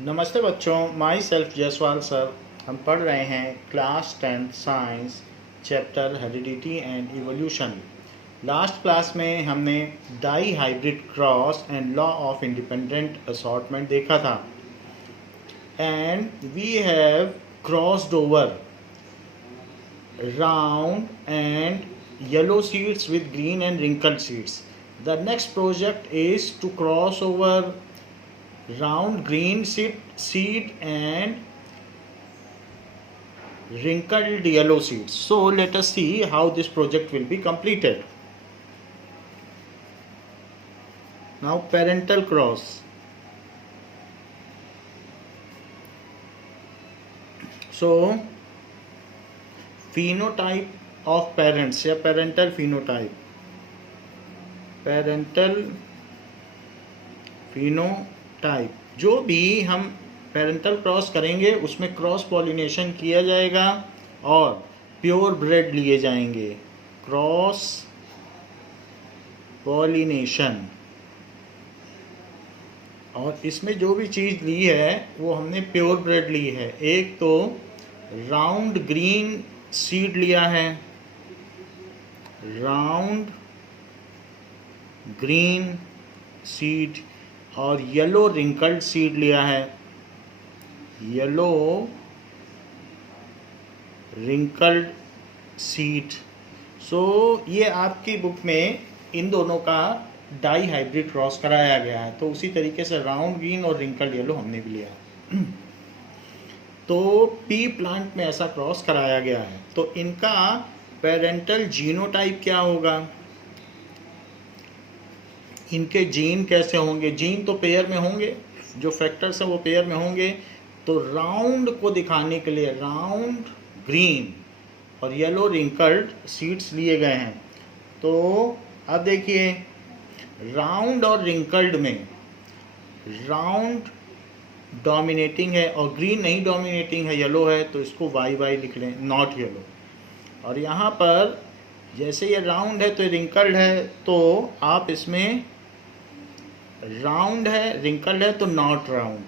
नमस्ते बच्चों, my self Jaiswal sir. हम पढ़ रहे हैं class 10 science chapter heredity and evolution. Last class में हमने dihybrid cross and law of independent assortment देखा था and we have crossed over round and yellow seeds with green and wrinkled seeds. The next project is to cross over round green seed and wrinkled yellow seeds. So let us see how this project will be completed. Now parental cross. So phenotype of parents या parental phenotype जो भी हम parental cross करेंगे उसमें cross pollination किया जाएगा और pure bread लिए जाएंगे। क्रॉस पॉलिनेशन, और इसमें जो भी चीज़ ली है वो हमने प्योर ब्रेड ली है। एक तो राउंड ग्रीन सीड लिया है, राउंड ग्रीन सीड, और येलो रिंकल्ड सीड लिया है, येलो रिंकल्ड सीड। सो ये आपकी बुक में इन दोनों का डाई हाइब्रिड क्रॉस कराया गया है, तो उसी तरीके से राउंड ग्रीन और रिंकल्ड येलो हमने भी लिया। तो पी प्लांट में ऐसा क्रॉस कराया गया है। तो इनका पेरेंटल जीनोटाइप क्या होगा, इनके जीन कैसे होंगे? जीन तो पेयर में होंगे, जो फैक्टर्स हैं वो पेयर में होंगे। तो राउंड को दिखाने के लिए राउंड ग्रीन और येलो रिंकल्ड सीड्स लिए गए हैं। तो अब देखिए, राउंड और रिंकल्ड में राउंड डोमिनेटिंग है और ग्रीन नहीं डोमिनेटिंग है, येलो है, तो इसको वाई वाई लिख लें, नॉट येलो। और यहाँ पर जैसे ये राउंड है तो ये रिंकल्ड है, तो आप इसमें राउंड है रिंकल्ड है तो नॉट राउंड,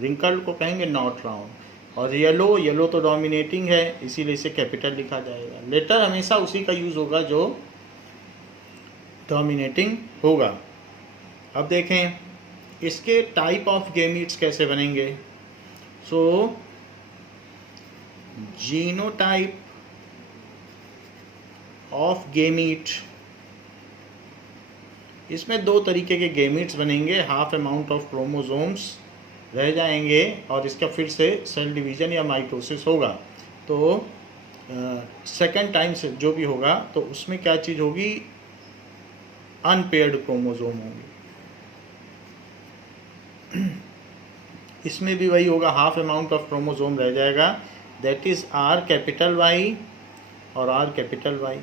रिंकल्ड को कहेंगे नॉट राउंड। और येलो तो डोमिनेटिंग है, इसीलिए इसे कैपिटल लिखा जाएगा। लेटर हमेशा उसी का यूज़ होगा जो डोमिनेटिंग होगा। अब देखें इसके टाइप ऑफ गेमीट्स कैसे बनेंगे। सो जीनोटाइप ऑफ गेमीट, इसमें दो तरीके के गेमीट्स बनेंगे। हाफ अमाउंट ऑफ क्रोमोसोम्स रह जाएंगे और इसका फिर से सेल डिवीजन या माइटोसिस होगा। तो सेकेंड टाइम से जो भी होगा तो उसमें क्या चीज़ होगी, अनपेयर्ड क्रोमोसोम होंगे। इसमें भी वही होगा, हाफ अमाउंट ऑफ क्रोमोसोम रह जाएगा, that is R capital Y और आर कैपिटल वाई।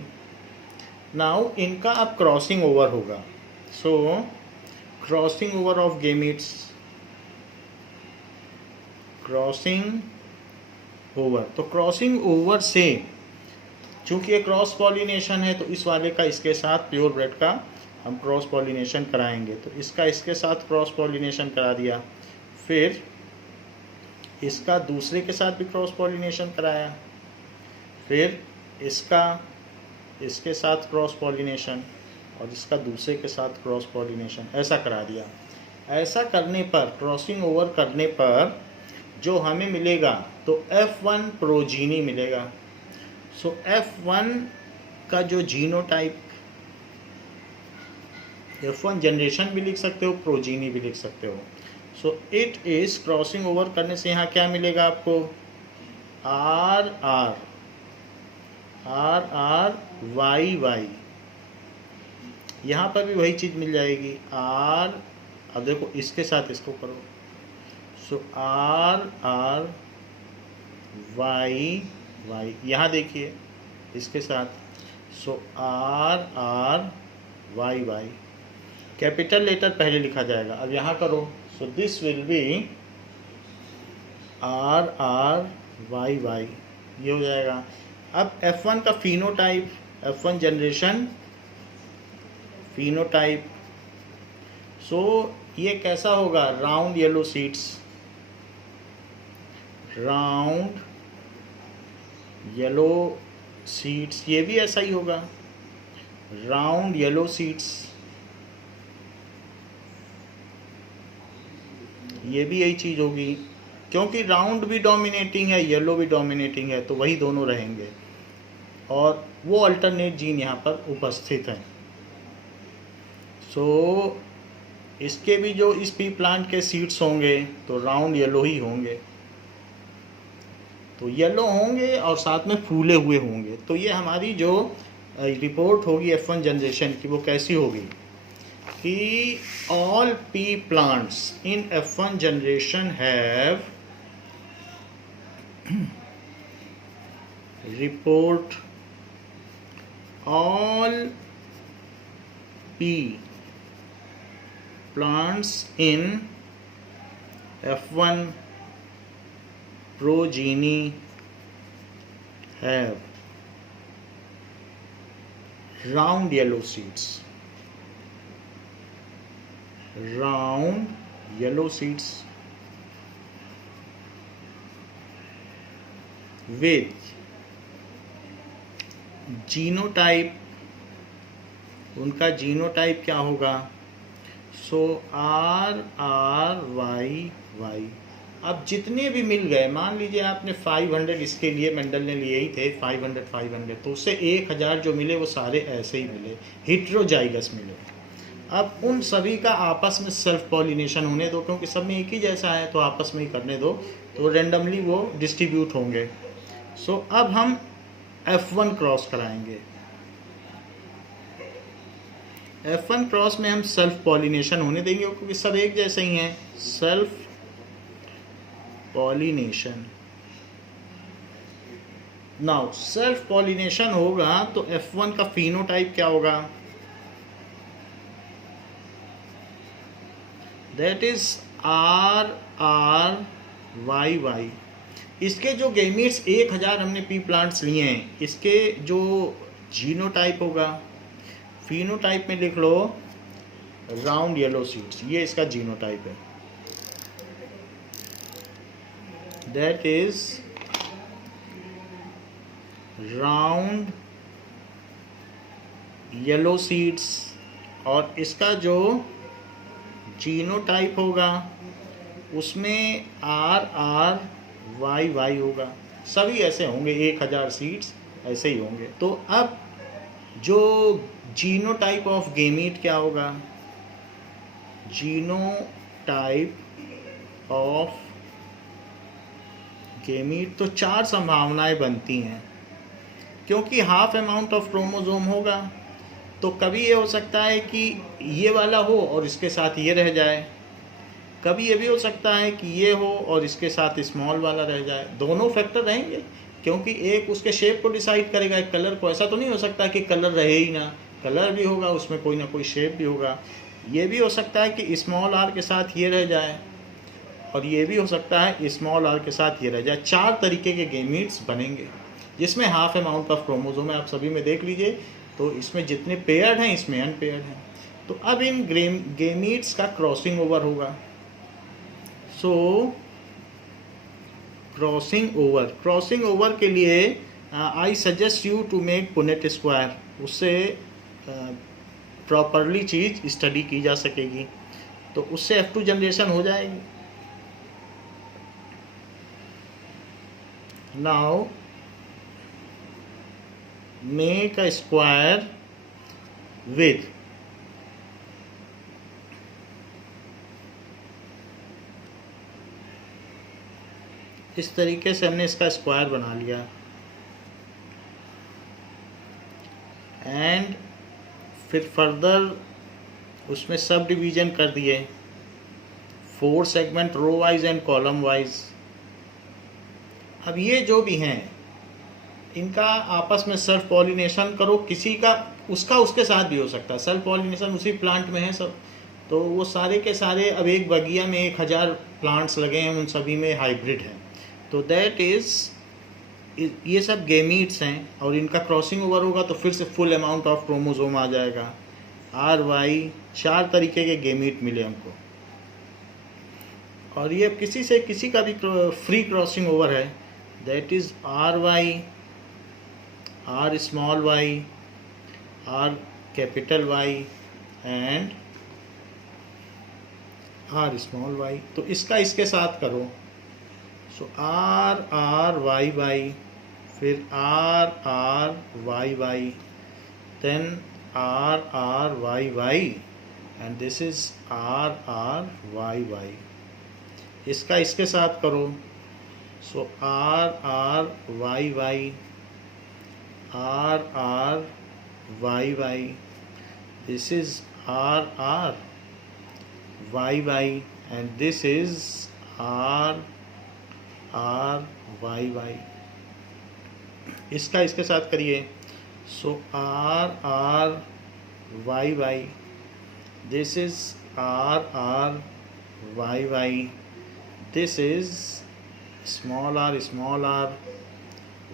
नाउ इनका अब क्रॉसिंग ओवर होगा। So crossing over of gametes, crossing over. तो क्रॉसिंग ओवर से, चूंकि ये क्रॉस पॉलिनेशन है तो इस वाले का इसके साथ प्योर ब्रेड का हम क्रॉस पॉलिनेशन कराएंगे। तो इसका इसके साथ क्रॉस पॉलिनेशन करा दिया, फिर इसका दूसरे के साथ भी क्रॉस पॉलिनेशन कराया, फिर इसका इसके साथ क्रॉस पॉलिनेशन और इसका दूसरे के साथ क्रॉस पॉलिनेशन, ऐसा करा दिया। ऐसा करने पर, क्रॉसिंग ओवर करने पर जो हमें मिलेगा तो F1 प्रोजीनी मिलेगा। सो F1 का जो जीनोटाइप, F1 जनरेशन भी लिख सकते हो, प्रोजीनी भी लिख सकते हो। So it is crossing over करने से यहाँ क्या मिलेगा आपको, R R R R Y Y. यहाँ पर भी वही चीज़ मिल जाएगी, आर। अब देखो इसके साथ इसको करो, so R R Y Y. यहाँ देखिए इसके साथ, so R R Y Y. Capital letter पहले लिखा जाएगा। अब यहाँ करो, so this will be R R Y Y, ये हो जाएगा। अब F1 का फिनोटाइप, F1 जनरेशन फिनोटाइप। सो ये कैसा होगा, round yellow seeds, round yellow seeds, ये भी ऐसा ही होगा, राउंड येलो सीड्स, ये भी यही चीज़ होगी, क्योंकि राउंड भी डोमिनेटिंग है, येलो भी डोमिनेटिंग है, तो वही दोनों रहेंगे और वो अल्टरनेट जीन यहाँ पर उपस्थित हैं। सो इसके भी जो इस पी प्लांट के सीड्स होंगे तो राउंड येलो ही होंगे, तो येलो होंगे और साथ में फूले हुए होंगे। तो ये हमारी जो रिपोर्ट होगी F1 जनरेशन की वो कैसी होगी कि all P plants in F1 generation have report all pea plants in F1 progeny have round yellow seeds, round yellow seeds with genotype, उनका जीनोटाइप क्या होगा, सो RRYY। अब जितने भी मिल गए, मान लीजिए आपने 500 इसके लिए मेंडल ने लिए ही थे 500, तो उससे 1000 जो मिले वो सारे ऐसे ही मिले, हेटेरोजाइगस मिले। अब उन सभी का आपस में सेल्फ पॉलिनेशन होने दो, क्योंकि सब में एक ही जैसा है तो आपस में ही करने दो, तो रेंडमली वो डिस्ट्रीब्यूट होंगे। सो अब हम F1 क्रॉस कराएंगे। F1 क्रॉस में हम सेल्फ पॉलिनेशन होने देंगे, क्योंकि सब एक जैसे ही हैं, self pollination. Now self pollination होगा तो F1 का फिनोटाइप क्या होगा, दैट इज RRYY। इसके जो गेमीट्स 1000 हमने पी प्लांट्स लिए हैं, इसके जो जीनोटाइप होगा, फिनोटाइप में लिख लो राउंड येलो सीड्स, ये इसका जीनोटाइप है, that is round yellow seeds. और इसका जो जीनोटाइप होगा उसमें RRYY होगा, सभी ऐसे होंगे, 1000 सीड्स ऐसे ही होंगे। तो अब जो जीनोटाइप ऑफ गेमीट क्या होगा, जीनोटाइप ऑफ गेमीट, तो 4 संभावनाएं बनती हैं, क्योंकि हाफ अमाउंट ऑफ क्रोमोसोम होगा, तो कभी ये हो सकता है कि ये वाला हो और इसके साथ ये रह जाए, कभी ये भी हो सकता है कि ये हो और इसके साथ स्मॉल वाला रह जाए। दोनों फैक्टर रहेंगे, क्योंकि एक उसके शेप को डिसाइड करेगा, एक कलर को। ऐसा तो नहीं हो सकता कि कलर रहे ही ना, कलर भी होगा, उसमें कोई ना कोई शेप भी होगा। ये भी हो सकता है कि स्मॉल आर के साथ ये रह जाए, और ये भी हो सकता है स्मॉल आर के साथ ये रह जाए। 4 तरीके के गेमीट्स बनेंगे, जिसमें हाफ अमाउंट ऑफ क्रोमोसोम है। आप सभी में देख लीजिए, तो इसमें जितने पेयर्ड हैं इसमें अनपेयर्ड हैं। तो अब इन गेमीट्स का क्रॉसिंग ओवर होगा। सो क्रॉसिंग ओवर के लिए I suggest you to make Punnett square, उससे प्रॉपरली चीज़ स्टडी की जा सकेगी, तो उससे F2 जनरेशन हो जाएगी। Now make a square with इस तरीके से हमने इसका स्क्वायर बना लिया, एंड फिर फर्दर उसमें सब डिवीजन कर दिए, 4 segment row wise and column wise. अब ये जो भी हैं इनका आपस में सेल्फ पॉलिनेशन करो, किसी का उसका उसके साथ भी हो सकता है, सेल्फ पॉलिनेशन उसी प्लांट में है सब, तो वो सारे के सारे अब एक बगिया में 1000 प्लांट्स लगे हैं, उन सभी में हाइब्रिड है, तो दैट इज़ ये सब गेमीट्स हैं, और इनका क्रॉसिंग ओवर होगा तो फिर से फुल अमाउंट ऑफ क्रोमोसोम आ जाएगा, RY। 4 तरीके के गेमीट मिले हमको। और ये किसी से किसी का भी फ्री क्रॉसिंग ओवर है, that is R Y, R small Y, R capital Y and R small Y. तो इसका इसके साथ करो, so R R Y Y, फिर R R Y Y, then R R Y Y and this is R R Y Y. इसका इसके साथ करो, so R R Y Y, R R Y Y, this is R R Y Y and this is R R Y Y. इसका इसके साथ करिए, so R R Y Y, this is R R Y Y, this is small R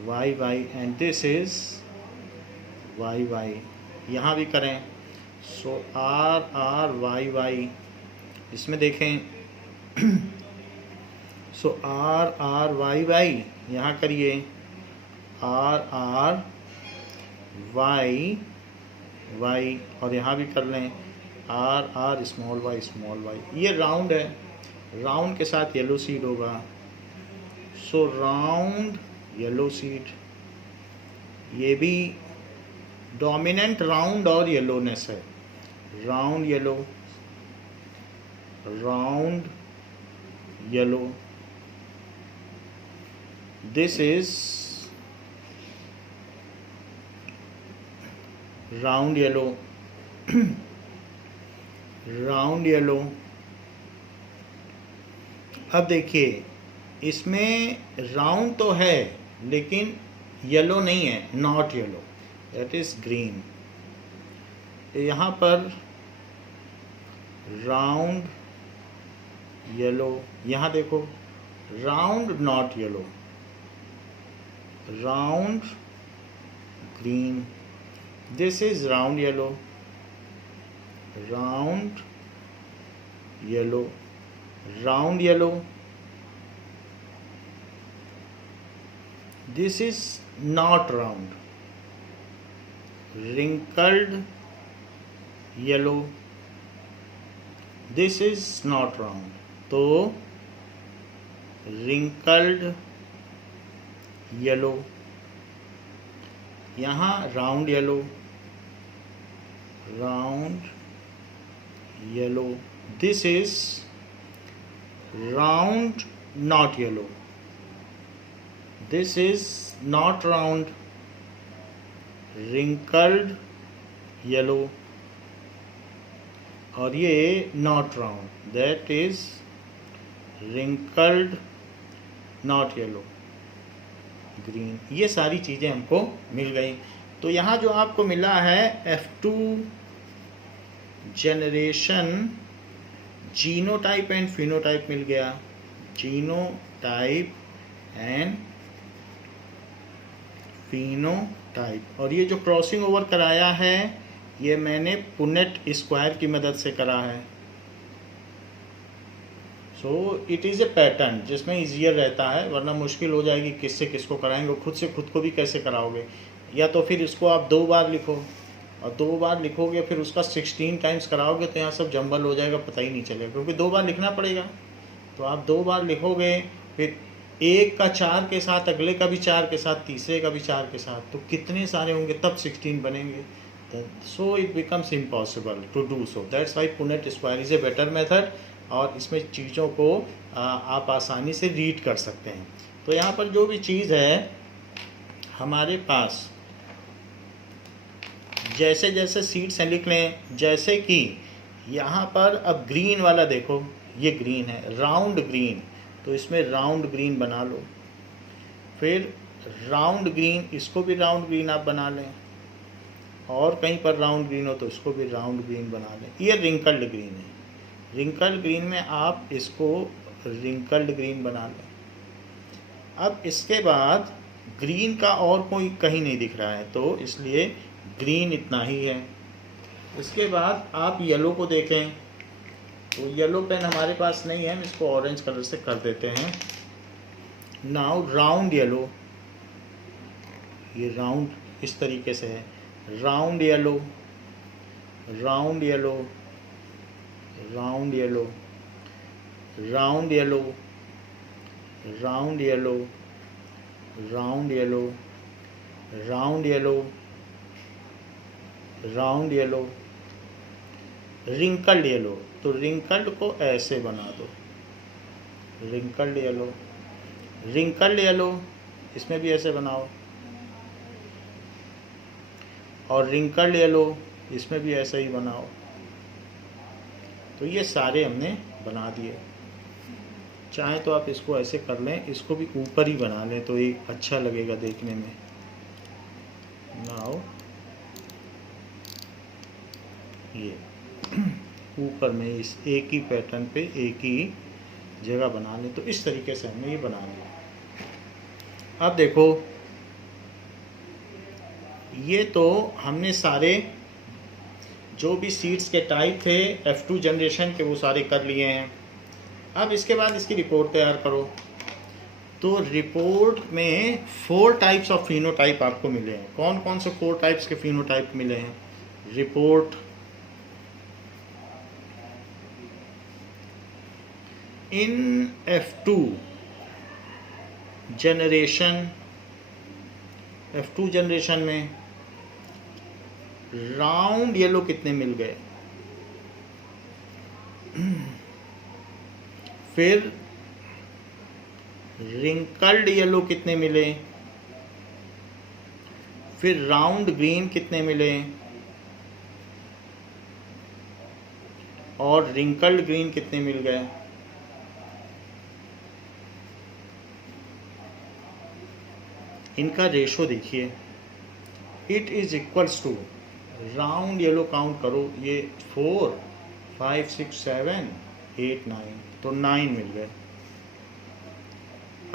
Y Y and this is Y Y. यहाँ भी करें, so R R Y Y, इसमें देखें so R R Y Y, यहाँ करिए are R Y Y, और यहाँ भी कर लें आर आर स्मॉल वाई। ये राउंड है, राउंड के साथ येलो सीड होगा, सो राउंड येलो सीड। ये भी डोमिनेंट राउंड और येलोनेस है, round yellow, round yellow, this is round yellow, round yellow. अब देखिए इसमें राउंड तो है लेकिन येलो नहीं है, not yellow, that is green. यहाँ पर राउंड येलो, यहाँ देखो round not yellow, round green, this is round yellow, round yellow, round yellow, this is not round, wrinkled yellow, this is not round, तो wrinkled yellow, यहाँ round yellow, round yellow, this is round not yellow, this is not round, wrinkled yellow, और ये not round, that is wrinkled not yellow, green। ये सारी चीज़ें हमको मिल गई। तो यहाँ जो आपको मिला है F2 generation, genotype and phenotype मिल गया, जीनोटाइप एंड फिनोटाइप। और ये जो क्रॉसिंग ओवर कराया है ये मैंने पुनेट स्क्वायर की मदद से करा है। So it is a pattern जिसमें ईजियर रहता है, वरना मुश्किल हो जाएगी किससे किसको कराएंगे, खुद से खुद को भी कैसे कराओगे। या तो फिर इसको आप 2 बार लिखो, और 2 बार लिखोगे फिर उसका 16 टाइम्स कराओगे तो यहाँ सब जंबल हो जाएगा, पता ही नहीं चलेगा, क्योंकि 2 बार लिखना पड़ेगा। तो आप 2 बार लिखोगे, फिर एक का 4 के साथ, अगले का भी 4 के साथ, तीसरे का भी 4 के साथ, तो कितने सारे होंगे, तब 16 बनेंगे। So it becomes impossible to do so, that's why Punnett square is a better method, और इसमें चीज़ों को आप आसानी से रीड कर सकते हैं। तो यहाँ पर जो भी चीज़ है हमारे पास, जैसे जैसे सीड्स हैं लिख लें, जैसे कि यहाँ पर अब ग्रीन वाला देखो, ये ग्रीन है, राउंड ग्रीन, तो इसमें राउंड ग्रीन बना लो। फिर राउंड ग्रीन, इसको भी राउंड ग्रीन आप बना लें, और कहीं पर राउंड ग्रीन हो तो इसको भी राउंड ग्रीन बना लें। ये रिंकल्ड ग्रीन है, रिंकल्ड ग्रीन में आप इसको रिंकल्ड ग्रीन बना लें। अब इसके बाद ग्रीन का और कोई कहीं नहीं दिख रहा है, तो इसलिए ग्रीन इतना ही है। इसके बाद आप येलो को देखें, तो येलो पेन हमारे पास नहीं है, हम इसको ऑरेंज कलर से कर देते हैं। नाउ राउंड येलो, ये राउंड इस तरीके से है, round yellow, round yellow, round yellow, round yellow, round yellow, round yellow, round yellow, round yellow, wrinkled yellow. तो रिंकल्ड को ऐसे बना दो, रिंकल्ड येलो, रिंकल्ड येलो, इसमें भी ऐसे बनाओ, और रिंकल्ड येलो इसमें भी ऐसे ही बनाओ। तो ये सारे हमने बना दिए। चाहे तो आप इसको ऐसे कर लें, इसको भी ऊपर ही बना लें तो ये अच्छा लगेगा देखने में। नाउ ये ऊपर में इस एक ही पैटर्न पे एक ही जगह बना लें, तो इस तरीके से हमने ये बना लिया। अब देखो, ये तो हमने सारे जो भी सीड्स के टाइप थे F2 जनरेशन के वो सारे कर लिए हैं। अब इसके बाद इसकी रिपोर्ट तैयार करो। तो रिपोर्ट में 4 टाइप्स ऑफ फिनोटाइप आपको मिले हैं। कौन कौन से 4 टाइप्स के फिनोटाइप मिले हैं? रिपोर्ट, इन F2 जनरेशन, F2 जनरेशन में राउंड येलो कितने मिल गए, फिर रिंकल्ड येलो कितने मिले, फिर राउंड ग्रीन कितने मिले, और रिंकल्ड ग्रीन कितने मिल गए। इनका रेशो देखिए, it is equals to, round yellow count करो, ये 4 5 6 7 8 9, तो 9 मिल गए।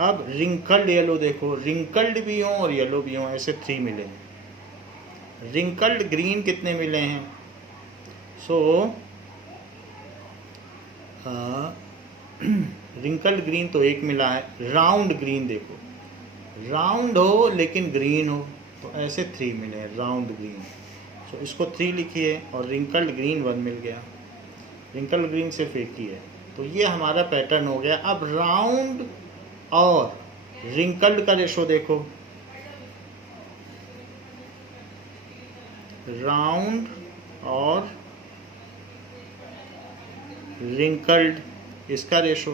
अब रिंकल्ड येलो देखो, रिंकल्ड भी हों और येलो भी हों, ऐसे 3 मिले हैं। रिंकल्ड ग्रीन कितने मिले हैं? सो रिंकल्ड ग्रीन तो 1 मिला है। राउंड ग्रीन देखो, राउंड हो लेकिन ग्रीन हो, तो ऐसे 3 मिले हैं राउंड ग्रीन। तो इसको 3 लिखिए, और रिंकल्ड ग्रीन 1 मिल गया। रिंकल्ड ग्रीन सिर्फ 1 ही है। तो ये हमारा पैटर्न हो गया। अब राउंड और रिंकल्ड का रेशो देखो, राउंड और रिंकल्ड, इसका रेशो।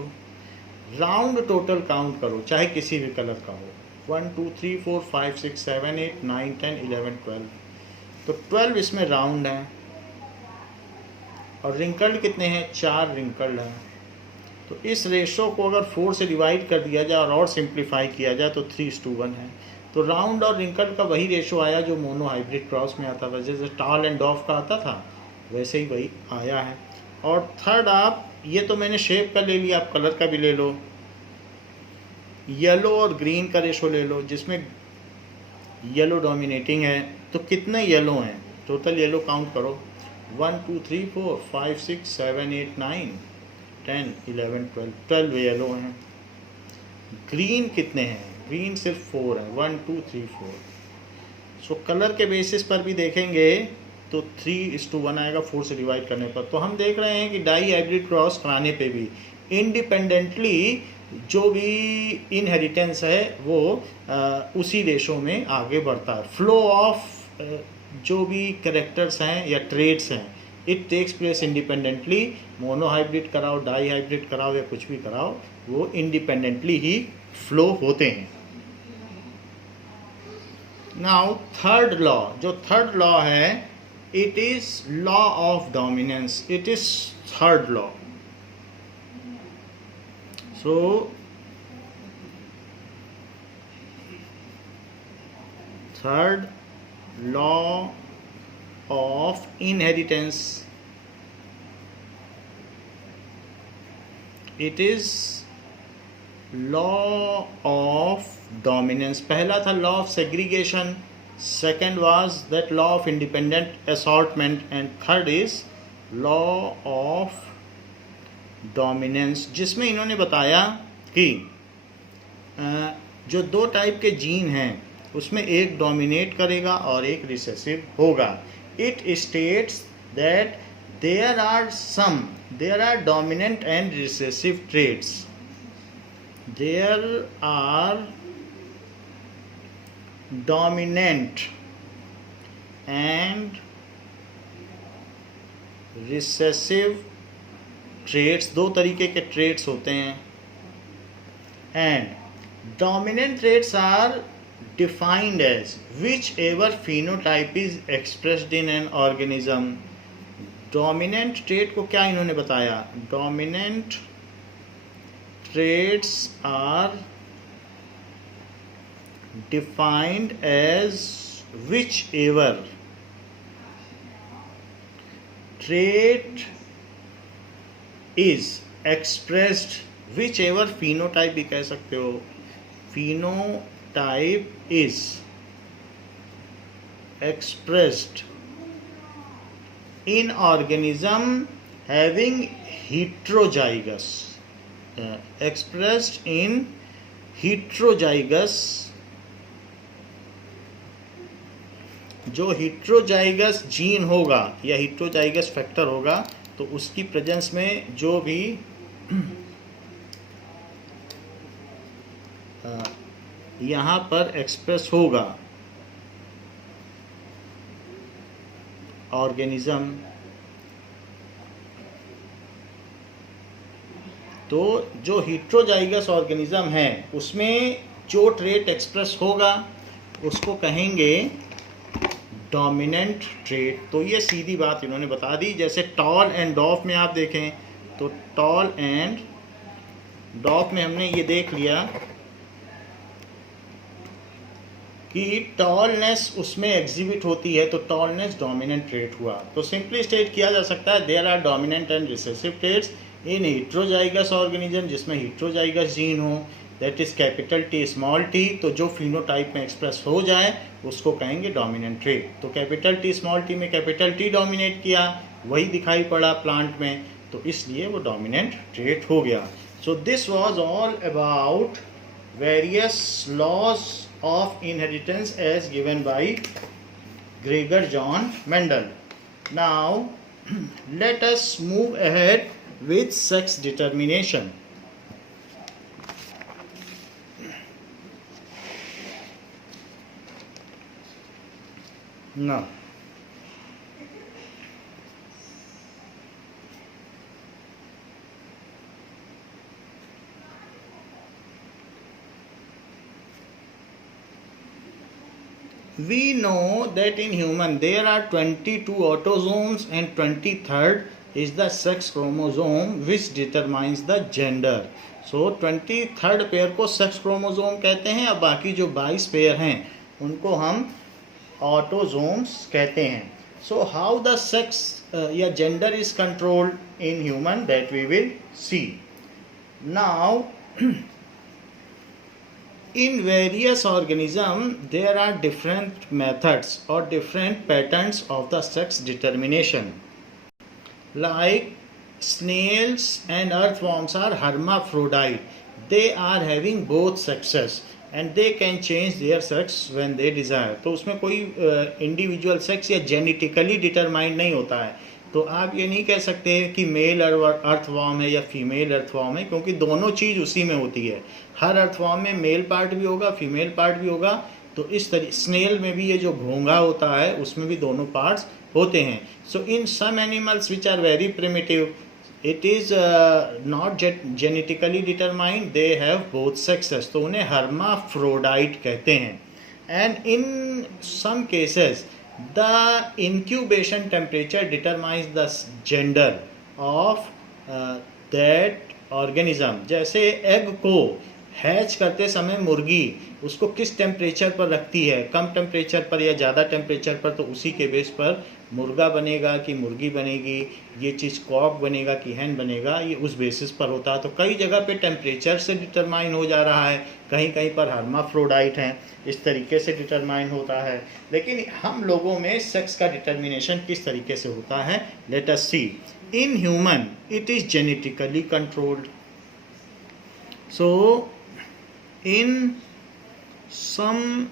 राउंड टोटल काउंट करो, चाहे किसी भी कलर का हो, 1 2 3 4 5 6 7 8 9 10 11 12, तो 12 इसमें राउंड हैं। और रिंकल्ड कितने हैं? 4 रिंकल्ड हैं। तो इस रेशो को अगर 4 से डिवाइड कर दिया जाए और सिंप्लीफाई किया जाए तो 3:1 है। तो राउंड और रिंकल्ड का वही रेशो आया जो मोनो हाइब्रिड क्रॉस में आता था। जैसे टाल एंड डॉफ का आता था वैसे ही वही आया है। और थर्ड, आप ये तो मैंने शेप का ले लिया, आप कलर का भी ले लो। येलो और ग्रीन का रेशो ले लो, जिसमें येलो डोमिनेटिंग है। तो कितने येलो हैं? टोटल येलो काउंट करो, 1 2 3 4 5 6 7 8 9 10 11 12, 12 येलो हैं। ग्रीन कितने हैं? ग्रीन सिर्फ 4 हैं, 1 2 3 4। सो कलर के बेसिस पर भी देखेंगे तो 3:1 आएगा 4 से डिवाइड करने पर। तो हम देख रहे हैं कि डाई हाइब्रिड क्रॉस कराने पे भी इंडिपेंडेंटली जो भी इनहेरिटेंस है वो उसी रेशो में आगे बढ़ता है। फ्लो ऑफ जो भी कैरेक्टर्स हैं या ट्रेड्स हैं, it takes place independently. Monohybrid कराओ, डाई हाइब्रिड कराओ या कुछ भी कराओ, वो इंडिपेंडेंटली ही फ्लो होते हैं। नाउ थर्ड लॉ, जो थर्ड लॉ है, it is law of dominance. It is third law. So third law of inheritance, it is law of dominance. पहला था law of segregation, second was that law of independent assortment, and third is law of dominance, जिसमें इन्होंने बताया कि जो दो type के gene हैं उसमें एक डोमिनेट करेगा और एक रिसेसिव होगा. It states that there are dominant and recessive traits. There are dominant and recessive traits, दो तरीके के ट्रेट्स होते हैं. And dominant traits are defined as whichever phenotype is expressed in an organism. dominant trait को क्या इन्होंने बताया? dominant traits are defined as whichever trait is expressed, whichever phenotype भी कह सकते हो, phenotype is expressed in organism having heterozygous, expressed in heterozygous, जो heterozygous gene होगा या heterozygous फैक्टर होगा तो उसकी प्रेजेंस में जो भी यहाँ पर एक्सप्रेस होगा ऑर्गेनिज्म, तो जो हेटेरोजाइगस ऑर्गेनिज्म है उसमें जो ट्रेट एक्सप्रेस होगा उसको कहेंगे डोमिनेंट ट्रेट. तो ये सीधी बात इन्होंने बता दी. जैसे टॉल एंड डॉफ में आप देखें तो टॉल एंड डॉफ में हमने ये देख लिया कि टॉलनेस उसमें एग्जिबिट होती है, तो टॉलनेस डोमिनेंट ट्रेट हुआ. तो सिंपली स्टेट किया जा सकता है there are dominant and recessive traits in heterozygous organism जिसमें हेटेरोजाइगस जीन हो, that is capital T small T. तो जो फिनोटाइप में एक्सप्रेस हो जाए उसको कहेंगे डोमिनेंट ट्रेट. तो कैपिटल टी स्मॉल टी में कैपिटल टी डोमिनेट किया, वही दिखाई पड़ा प्लांट में, तो इसलिए वो डोमिनेंट ट्रेट हो गया. So this was all about various laws of inheritance as given by Gregor John Mendel. Now let us move ahead with sex determination. Now we know that in human there are 22 autosomes and 23rd is the sex chromosome which determines the gender. So 23rd pair को sex chromosome कहते हैं, अब बाकी जो 22 pair हैं उनको हम autosomes कहते हैं. So how the sex या gender is controlled in human, that we will see. Now in various organisms there are different methods or different patterns of the sex determination. Like snails and earthworms are hermaphrodite. They are having both sexes and they can change their sex when they desire. तो उसमें कोई individual sex या genetically determined नहीं होता है. तो आप ये नहीं कह सकते कि मेल अर्थवॉर्म है या फीमेल अर्थवॉर्म है, क्योंकि दोनों चीज़ उसी में होती है. हर अर्थवॉर्म में मेल पार्ट भी होगा, फीमेल पार्ट भी होगा. तो इस तरह स्नेल में भी ये जो घोंघा होता है उसमें भी दोनों पार्ट्स होते हैं. So in some animals which are very primitive it is not genetically determined, they have both sexes, तो उन्हें हर्माफ्रोडाइट कहते हैं. And in some cases the incubation temperature determines the gender of that organism. जैसे egg को hatch करते समय मुर्गी उसको किस टेम्परेचर पर रखती है, कम टेम्परेचर पर या ज़्यादा टेम्परेचर पर, तो उसी के बेस पर मुर्गा बनेगा कि मुर्गी बनेगी, ये चीज़ कॉक बनेगा कि हैन बनेगा, ये उस बेसिस पर होता है. तो कई जगह पे टेम्परेचर से डिटरमाइन हो जा रहा है, कहीं कहीं पर हर्माफ्रोडाइट हैं, इस तरीके से डिटरमाइन होता है. लेकिन हम लोगों में सेक्स का डिटर्मिनेशन किस तरीके से होता है, let us see. In human, it is genetically controlled. So, in some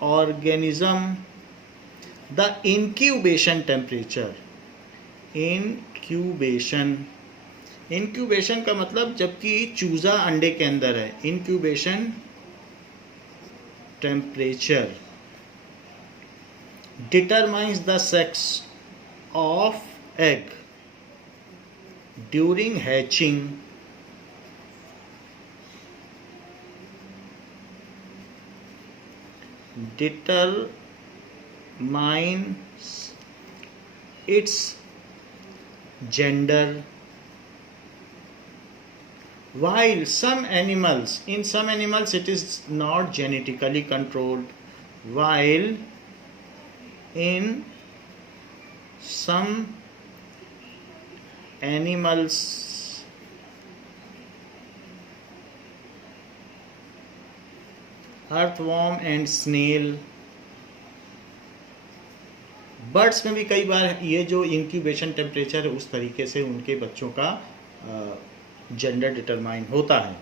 organism, the incubation temperature, incubation का मतलब जबकि चूजा अंडे के अंदर है, incubation temperature determines the sex of egg during hatching. Determines its gender. While in some animals it is not genetically controlled, while in some animals earthworm and snail, birds में भी कई बार ये जो इंक्यूबेशन टेम्परेचर है उस तरीके से उनके बच्चों का जेंडर डिटरमाइन होता है.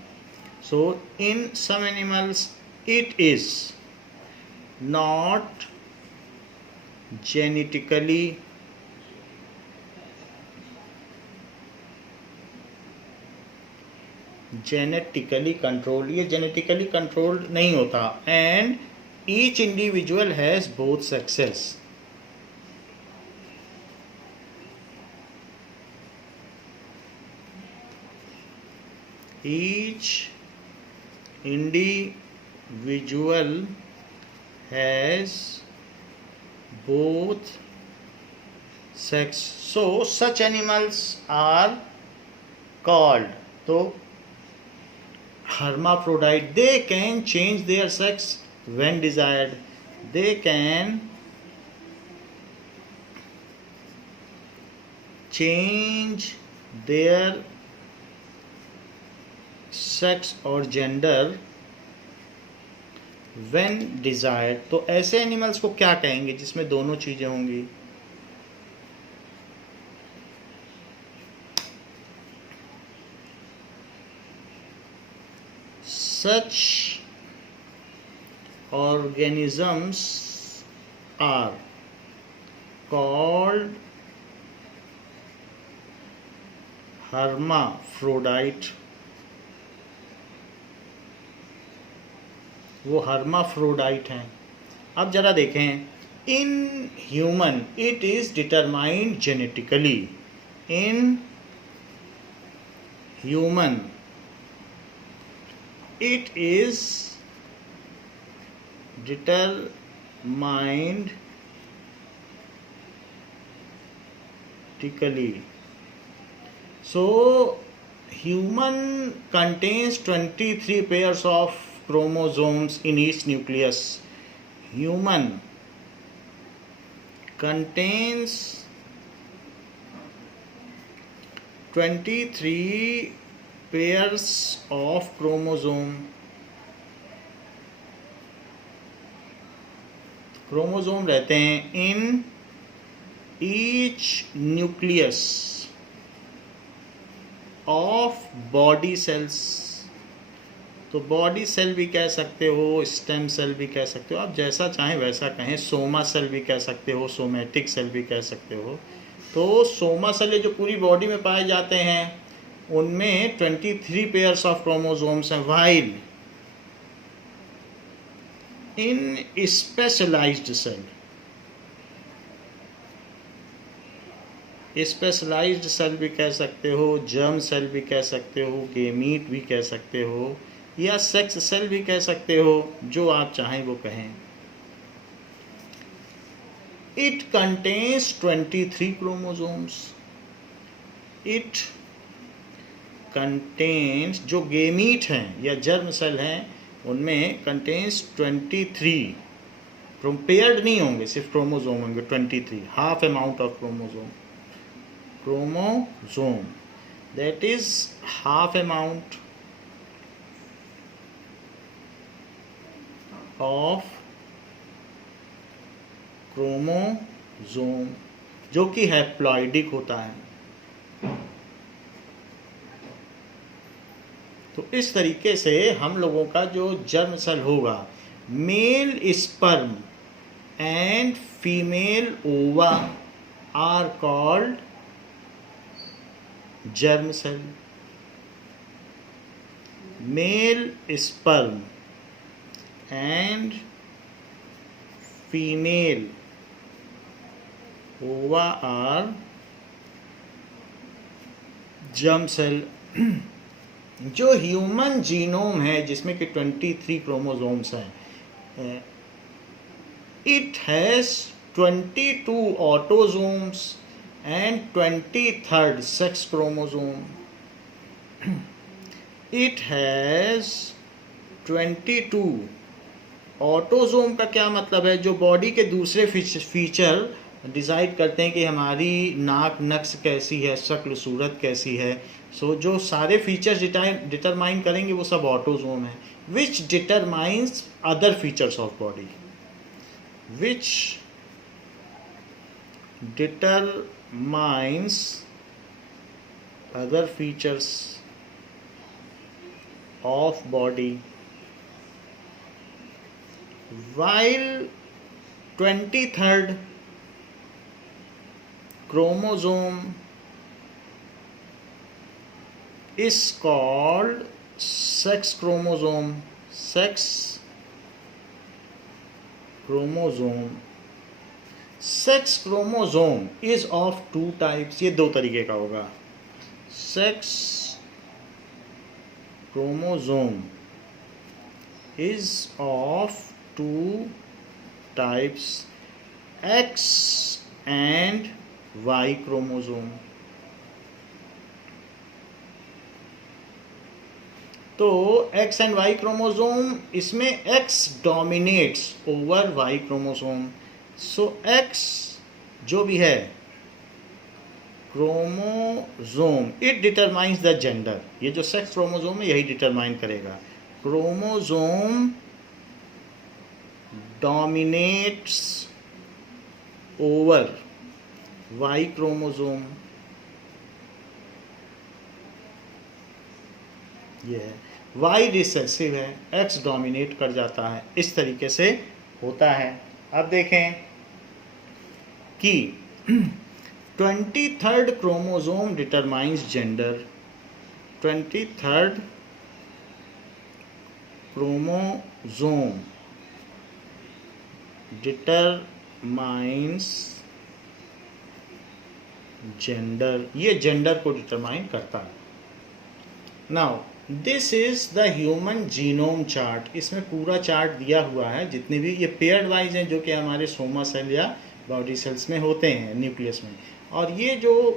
So in some animals it is not genetically controlled, ये जेनेटिकली कंट्रोल्ड नहीं होता. And each individual has both sexes. Each individual has both sex. So such animals are called, तो hermaphrodite, they can change their sex when desired. They can change their sex or gender when desired. तो ऐसे animals को क्या कहेंगे जिसमें दोनों चीजें होंगी? Such organisms are called hermaphrodite. वो hermaphrodite हैं. अब जरा देखें, in human it is determined genetically. In human it is determined genetically. So human contains 23 pairs of chromosomes in each nucleus. Human contains 23 pairs of chromosome. Chromosome रहते हैं in each nucleus of body cells. तो body cell भी कह सकते हो, stem cell भी कह सकते हो, आप जैसा चाहें वैसा कहें. सोमा सेल भी कह सकते हो, सोमेटिक सेल भी कह सकते हो. तो सोमा सेल जो पूरी बॉडी में पाए जाते हैं उनमें 23 पेयर्स ऑफ क्रोमोसोम्स हैं. While in specialized cell, specialized cell भी कह सकते हो, जर्म सेल भी कह सकते हो, गेमीट भी कह सकते हो, या सेक्स सेल भी कह सकते हो, जो आप चाहें वो कहें. It contains 23 chromosomes. It contains, जो गेमीट हैं या जर्म सेल हैं उनमें कंटेन्स 23. पेयर्ड नहीं होंगे, सिर्फ क्रोमोसोम होंगे 23, half amount of chromosome. That is half amount of chromosome. जो कि हैप्लॉइडिक होता है। तो इस तरीके से हम लोगों का जो जर्म सेल होगा, male sperm and female ova are called germ cell. Male sperm and female ova are germ cell. जो ह्यूमन जीनोम है जिसमें कि 23 क्रोमोसोम्स हैं, it has 22 autosomes and 23rd sex chromosome. It has 22 autosome का क्या मतलब है? जो बॉडी के दूसरे फीचर डिसाइड करते हैं कि हमारी नाक नक्श कैसी है, शक्ल सूरत कैसी है, सो जो सारे फीचर्स डिटरमाइन करेंगे वो सब ऑटोसोम है, विच determines other features of body, which determines other features of body, while 23rd chromosome is called sex chromosome. Sex chromosome. Sex chromosome is of 2 types. ये 2 तरीके का होगा. Sex chromosome is of 2 types, X and Y chromosome. तो X and Y chromosome, इसमें X dominates over Y chromosome. So X जो भी है chromosome, it determines the gender. ये जो सेक्स क्रोमोसोम है यही डिटरमाइन करेगा. Chromosome dominates over Y chromosome. ये है. वाई रिसेसिव है, एक्स डोमिनेट कर जाता है. इस तरीके से होता है. अब देखें कि 23rd chromosome determines gender. 23rd chromosome determines gender. ये जेंडर को डिटरमाइन करता है. Now this is the human genome chart. इसमें पूरा चार्ट दिया हुआ है, जितने भी ये पेयर्ड वाइज हैं जो कि हमारे सोमा सेल या बॉडी सेल्स में होते हैं, न्यूक्लियस में. और ये जो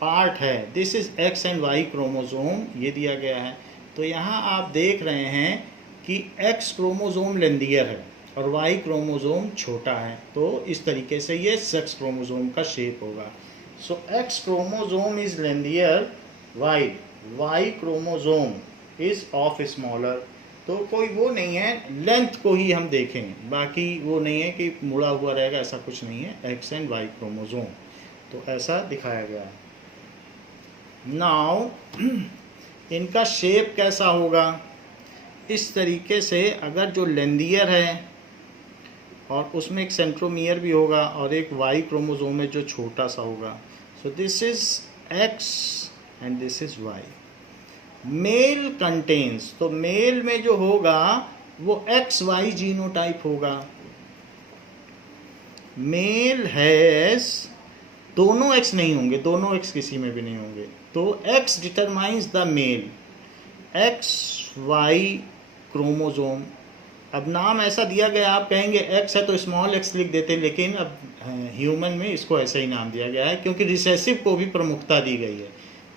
पार्ट है, this is X and Y chromosome, ये दिया गया है. तो यहाँ आप देख रहे हैं कि एक्स क्रोमोसोम लेंदियर है और वाई क्रोमोसोम छोटा है. तो इस तरीके से ये सेक्स क्रोमोसोम का शेप होगा. So X chromosome is lengthier, Y chromosome is of smaller. तो कोई वो नहीं है, लेंथ को ही हम देखें, बाकी वो नहीं है कि मुड़ा हुआ रहेगा, ऐसा कुछ नहीं है. एक्स एंड वाई क्रोमोसोम तो ऐसा दिखाया गया है. नाउ इनका शेप कैसा होगा? इस तरीके से, अगर जो लेंदियर है और उसमें एक सेंट्रोमियर भी होगा और एक वाई क्रोमोसोम है जो छोटा सा होगा. So this is X and this is Y. Male contains, तो मेल में जो होगा वो एक्स वाई जीनोटाइप होगा. मेल हैज, दोनों एक्स नहीं होंगे, दोनों एक्स किसी में भी नहीं होंगे. तो X determines the male, X Y chromosome. अब नाम ऐसा दिया गया, आप कहेंगे एक्स है तो स्मॉल एक्स लिख देते, लेकिन अब ह्यूमन में इसको ऐसा ही नाम दिया गया है क्योंकि रिसेसिव को भी प्रमुखता दी गई है.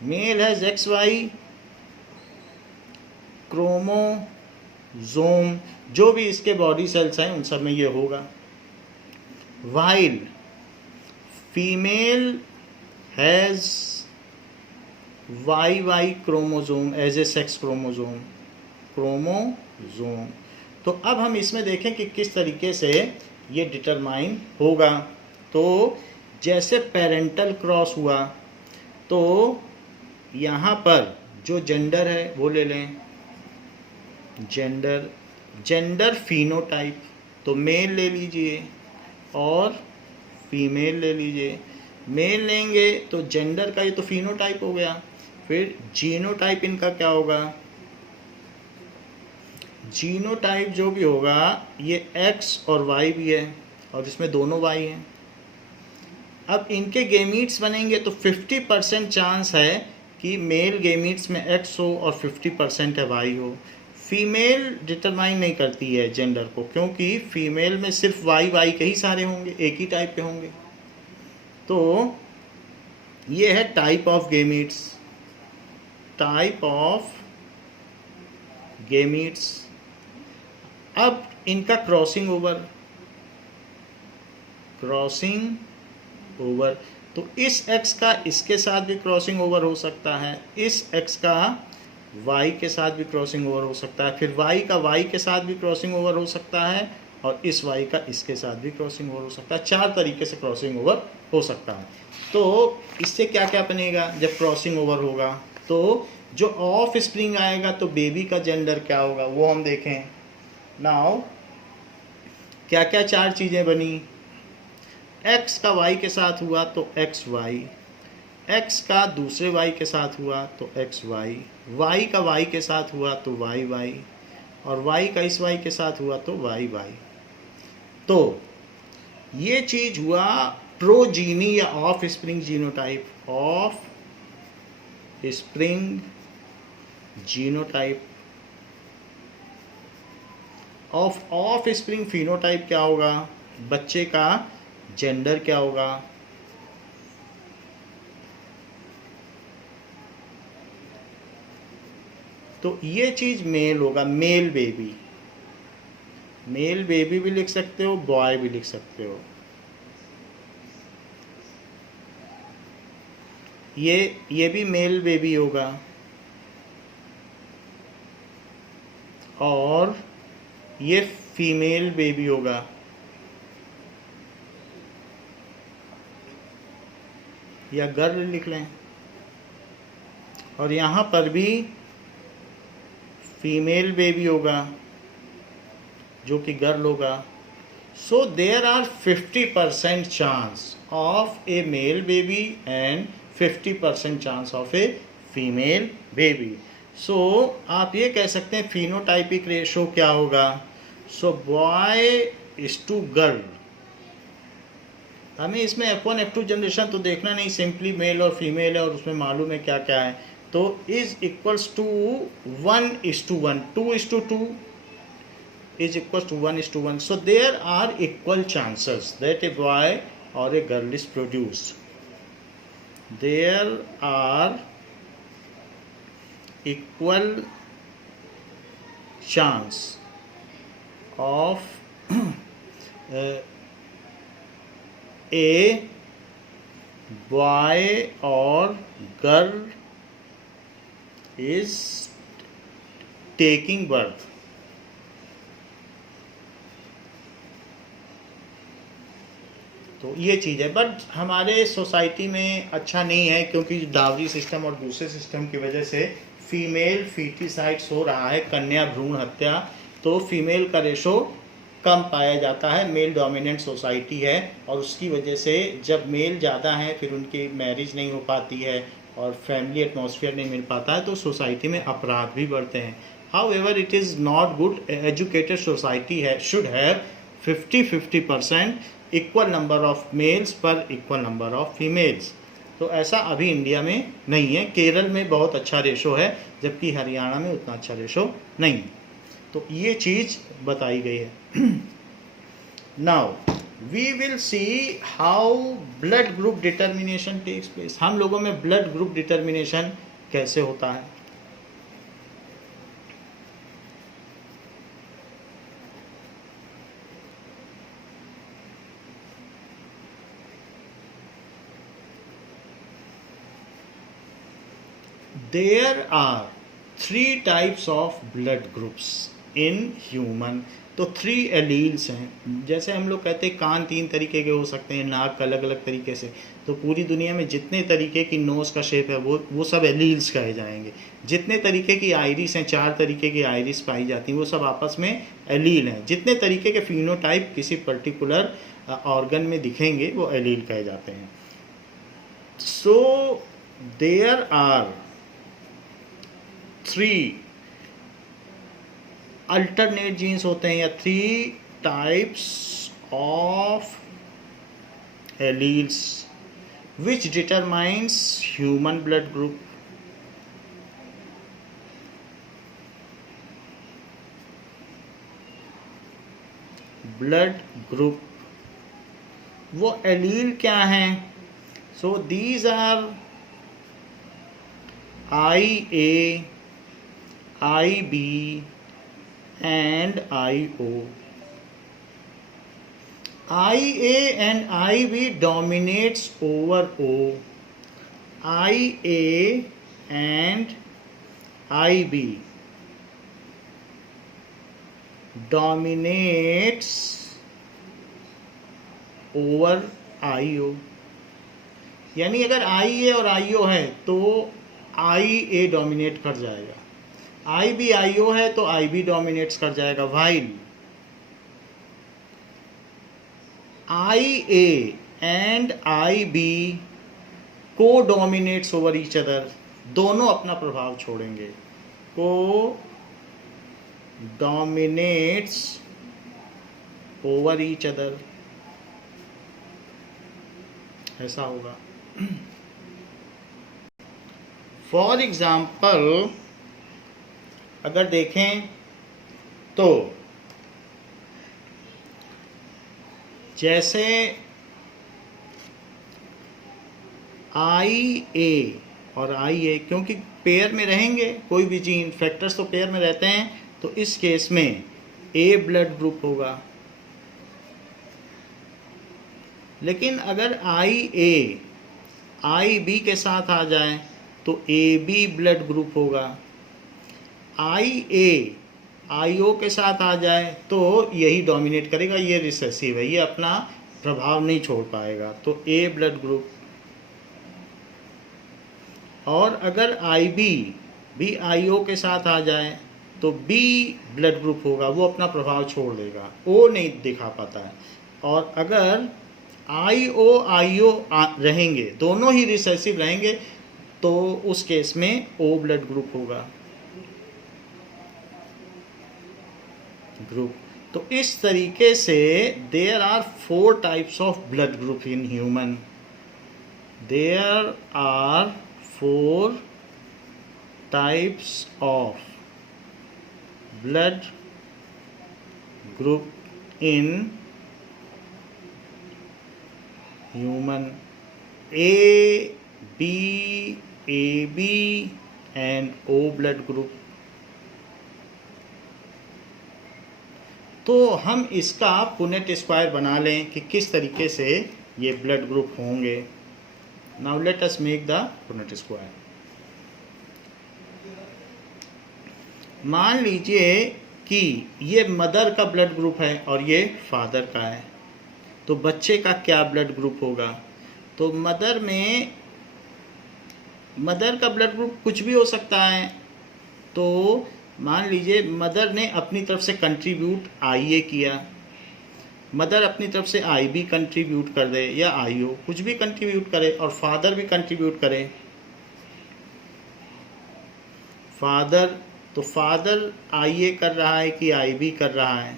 Male has X Y chromosome, जो भी इसके बॉडी सेल्स हैं उन सब में ये होगा. While female has Y chromosome as a sex chromosome. तो अब हम इसमें देखें कि किस तरीके से ये डिटरमाइन होगा. तो जैसे पेरेंटल क्रॉस हुआ तो यहाँ पर जो जेंडर है वो ले लें, जेंडर फिनोटाइप, तो मेल ले लीजिए और फीमेल ले लीजिए। मेल लेंगे तो जेंडर का ये तो फिनोटाइप हो गया, फिर जीनोटाइप इनका क्या होगा, जीनोटाइप जो भी होगा ये एक्स और वाई भी है और इसमें दोनों वाई हैं। अब इनके गेमीट्स बनेंगे तो 50% चांस है कि मेल गेमीट्स में एक्स हो और 50% है वाई हो। फीमेल डिटरमाइन नहीं करती है जेंडर को, क्योंकि फीमेल में सिर्फ वाई के ही सारे होंगे, एक ही टाइप के होंगे। तो ये है type of gametes, type of gametes. अब इनका क्रॉसिंग ओवर, तो इस x का इसके साथ भी क्रॉसिंग ओवर हो सकता है, इस x का y के साथ भी क्रॉसिंग ओवर हो सकता है, फिर y का y के साथ भी क्रॉसिंग ओवर हो सकता है और इस y का इसके साथ भी क्रॉसिंग ओवर हो सकता है। 4 तरीके से क्रॉसिंग ओवर हो सकता है। तो इससे क्या क्या बनेगा जब क्रॉसिंग ओवर होगा, तो जो ऑफ स्प्रिंग आएगा तो बेबी का जेंडर क्या होगा वो हम देखें। नाउ क्या क्या 4 चीज़ें बनी, x का y के साथ हुआ तो एक्स वाई, x का दूसरे y के साथ हुआ तो एक्स वाई, y का y के साथ हुआ तो वाई वाई, और y का इस y के साथ हुआ तो वाई वाई। तो ये चीज हुआ प्रोजीनी या of spring genotype, of spring genotype. Of spring phenotype क्या होगा, बच्चे का जेंडर क्या होगा, तो ये चीज मेल होगा, मेल बेबी भी लिख सकते हो, बॉय भी लिख सकते हो। ये भी मेल बेबी होगा, और ये फीमेल बेबी होगा। या गर्ल लिख लें, और यहाँ पर भी फीमेल बेबी होगा जो कि गर्ल होगा। So there are 50% chance of a male baby and 50% chance of a female baby. So आप ये कह सकते हैं फिनोटाइपिक रेशो क्या होगा, so boy is to girl. हमें इसमें F1 F2 जनरेशन तो देखना नहीं, सिंपली मेल और फीमेल है और उसमें मालूम है क्या क्या है। तो is equals to 1:1, 2:2 is equals to 1:1. So there are equal chances that a boy or a girl is produced. There are equal chance of a boy or girl is taking birth. तो ये चीज़ है, but हमारे society में अच्छा नहीं है, क्योंकि डावरी सिस्टम और दूसरे सिस्टम की वजह से फीमेल फीटिसाइड्स हो रहा है, कन्या भ्रूण हत्या। तो फीमेल का रेशो कम पाया जाता है, मेल डोमिनेंट सोसाइटी है, और उसकी वजह से जब मेल ज़्यादा है फिर उनकी मैरिज नहीं हो पाती है और फैमिली एटमॉस्फेयर नहीं मिल पाता है, तो सोसाइटी में अपराध भी बढ़ते हैं। However it is not good, educated society है should have 50-50% equal number of males पर इक्वल नंबर ऑफ फीमेल्स। तो ऐसा अभी इंडिया में नहीं है। केरल में बहुत अच्छा रेशो है, जबकि हरियाणा में उतना अच्छा रेशो नहीं है। तो ये चीज़ बताई गई है। Now we will see how blood group determination takes place. हम लोगों में ब्लड ग्रुप डिटर्मिनेशन कैसे होता है। There are 3 types of blood groups in human. तो 3 एलील्स हैं। जैसे हम लोग कहते हैं कान 3 तरीके के हो सकते हैं, नाक अलग अलग तरीके से, तो पूरी दुनिया में जितने तरीके की नोज़ का शेप है वो सब एलील्स कहे जाएंगे। जितने तरीके की आइरिस हैं, 4 तरीके की आइरिस पाई जाती हैं, वो सब आपस में एलील हैं। जितने तरीके के फिनोटाइप किसी पर्टिकुलर ऑर्गन में दिखेंगे वो एलील कहे जाते हैं। So there are 3 alternate genes होते हैं, या 3 types of alleles which determines human blood group. Blood group वो एलील क्या हैं? So these are IA, IB and IO. IA and IB dominates over O. IA and IB dominates over IO। यानी अगर IA और IO है तो IA dominate कर जाएगा, IB IO है तो IB डोमिनेट्स कर जाएगा, वाइल IA एंड IB को डोमिनेट्स ओवर ईच अदर। दोनों अपना प्रभाव छोड़ेंगे। को डोमिनेट्स ओवर ईच अदर, ऐसा होगा। फॉर एग्जाम्पल अगर देखें तो जैसे IA और IA क्योंकि पेयर में रहेंगे, कोई भी जीन फैक्टर्स तो पेयर में रहते हैं, तो इस केस में A ब्लड ग्रुप होगा। लेकिन अगर IA IB के साथ आ जाए तो AB ब्लड ग्रुप होगा। IA IO के साथ आ जाए तो यही डोमिनेट करेगा, ये रिसेसिव है, ये अपना प्रभाव नहीं छोड़ पाएगा, तो A ब्लड ग्रुप। और अगर IB भी IO के साथ आ जाए तो B ब्लड ग्रुप होगा, वो अपना प्रभाव छोड़ देगा, O नहीं दिखा पाता है। और अगर IO रहेंगे, दोनों ही रिसेसिव रहेंगे, तो उस केस में O ब्लड ग्रुप होगा। ग्रुप तो इस तरीके से there are 4 types of blood group in human. There are 4 types of blood group in human. A, B, AB and O blood group. तो हम इसका पुनेट स्क्वायर बना लें कि किस तरीके से ये ब्लड ग्रुप होंगे। Now let us make the Punnett square. मान लीजिए कि ये मदर का ब्लड ग्रुप है और ये फादर का है, तो बच्चे का क्या ब्लड ग्रुप होगा? तो मदर का ब्लड ग्रुप कुछ भी हो सकता है। तो मान लीजिए मदर ने अपनी तरफ से कंट्रीब्यूट IA किया, मदर अपनी तरफ से IB कंट्रीब्यूट कर दे या IO कुछ भी कंट्रीब्यूट करे, और फादर भी कंट्रीब्यूट करे। फादर IA कर रहा है कि IB कर रहा है,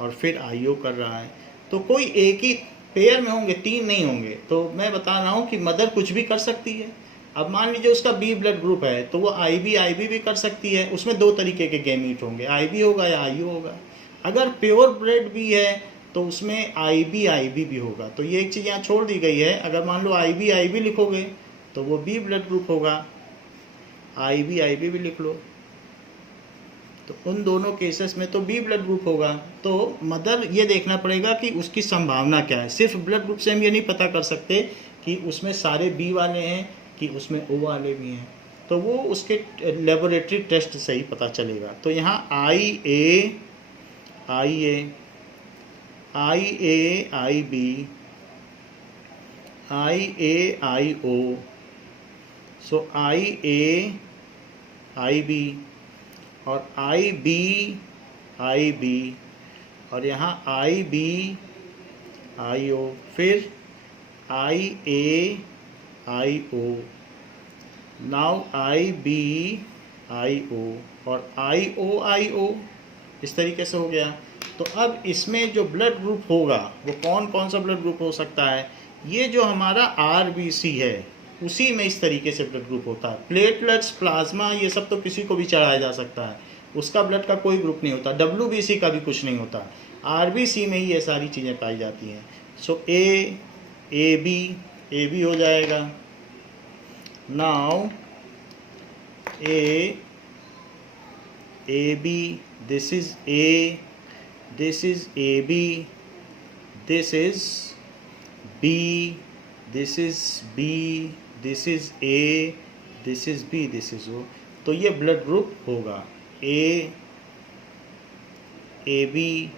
और फिर IO कर रहा है, तो कोई एक ही पेयर में होंगे, 3 नहीं होंगे। तो मैं बता रहा हूँ कि मदर कुछ भी कर सकती है। अब मान लीजिए उसका B ब्लड ग्रुप है, तो वो IB भी कर सकती है। उसमें 2 तरीके के गैमीट होंगे, IB होगा या IO होगा। अगर प्योर ब्लड भी है तो उसमें IB भी होगा। तो ये एक चीज़ यहाँ छोड़ दी गई है। अगर मान लो IB लिखोगे तो वो B ब्लड ग्रुप होगा, IB भी लिख लो, तो उन दोनों केसेस में तो B ब्लड ग्रुप होगा। तो मदर ये देखना पड़ेगा कि उसकी संभावना क्या है। सिर्फ ब्लड ग्रुप से हम ये नहीं पता कर सकते कि उसमें सारे B वाले हैं कि उसमें O वाले भी हैं। तो वो उसके लेबोरेटरी टेस्ट से ही पता चलेगा। तो यहाँ आई ए आई B I O, so I A I B और आई बी और यहाँ आई बी आई ओ, फिर आई ए आई ओ, नाउ आई बी आई ओ और आई ओ, इस तरीके से हो गया। तो अब इसमें जो ब्लड ग्रुप होगा वो कौन कौन सा ब्लड ग्रुप हो सकता है? ये जो हमारा RBC है उसी में इस तरीके से ब्लड ग्रुप होता है। प्लेटलेट्स, प्लाज्मा, ये सब तो किसी को भी चढ़ाया जा सकता है, उसका ब्लड का कोई ग्रुप नहीं होता। WBC का भी कुछ नहीं होता, RBC में ही ये सारी चीज़ें पाई जाती हैं। सो ए बी हो जाएगा। Now A B, this is A, this is A B, this is B, this is B, this is A, this is B, this is O. तो ये ब्लड ग्रुप होगा ए बी,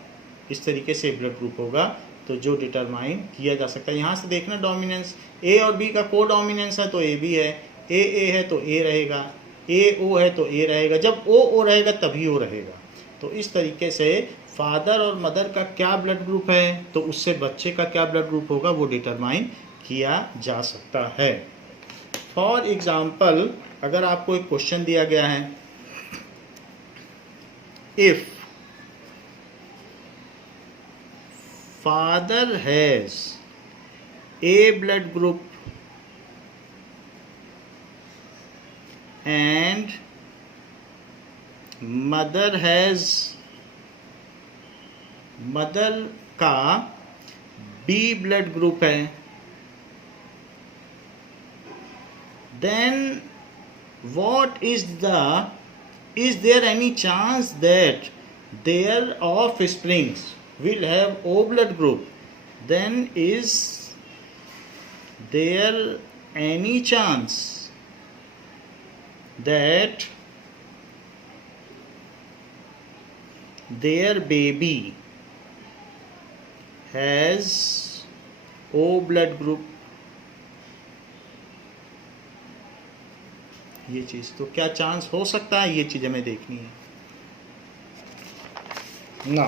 इस तरीके से ब्लड ग्रुप होगा। तो जो determine किया जा सकता है, यहाँ से देखना डोमिनेंस, ए और बी का को डोमिनेंस है तो ए बी है, ए है तो ए रहेगा, ए ओ है तो ए रहेगा, जब ओ रहेगा तभी ओ रहेगा। तो इस तरीके से फादर और मदर का क्या ब्लड ग्रुप है तो उससे बच्चे का क्या ब्लड ग्रुप होगा वो डिटरमाइन किया जा सकता है। फॉर एग्जाम्पल, अगर आपको एक क्वेश्चन दिया गया है, if father has A blood group and mother का B blood group है, then is there any chance that their offsprings will have O blood group? Then is there any chance that their baby has O blood group? ये चीज़ तो क्या chance हो सकता है, ये चीज़ हमें देखनी है ना।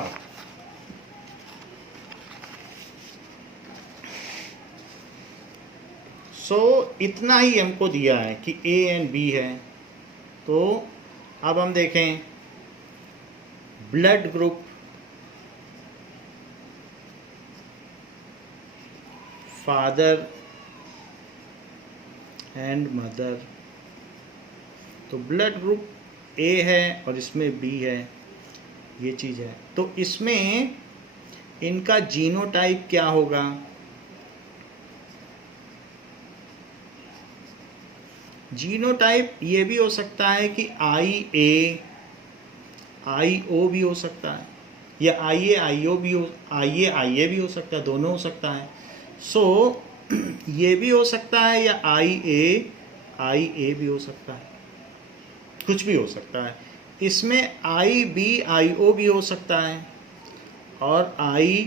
सो इतना ही हमको दिया है कि ए एंड बी है। तो अब हम देखें blood group father and mother, तो ब्लड ग्रुप ए है और इसमें बी है, ये चीज़ है। तो इसमें इनका जीनोटाइप क्या होगा? जीनोटाइप ये भी हो सकता है कि IA IO भी हो सकता है, या IA IO भी हो, IA भी हो सकता है, दोनों हो सकता है। सो ये भी हो सकता है, या IA भी हो सकता है, कुछ भी हो सकता है। इसमें IB IO भी हो सकता है और IB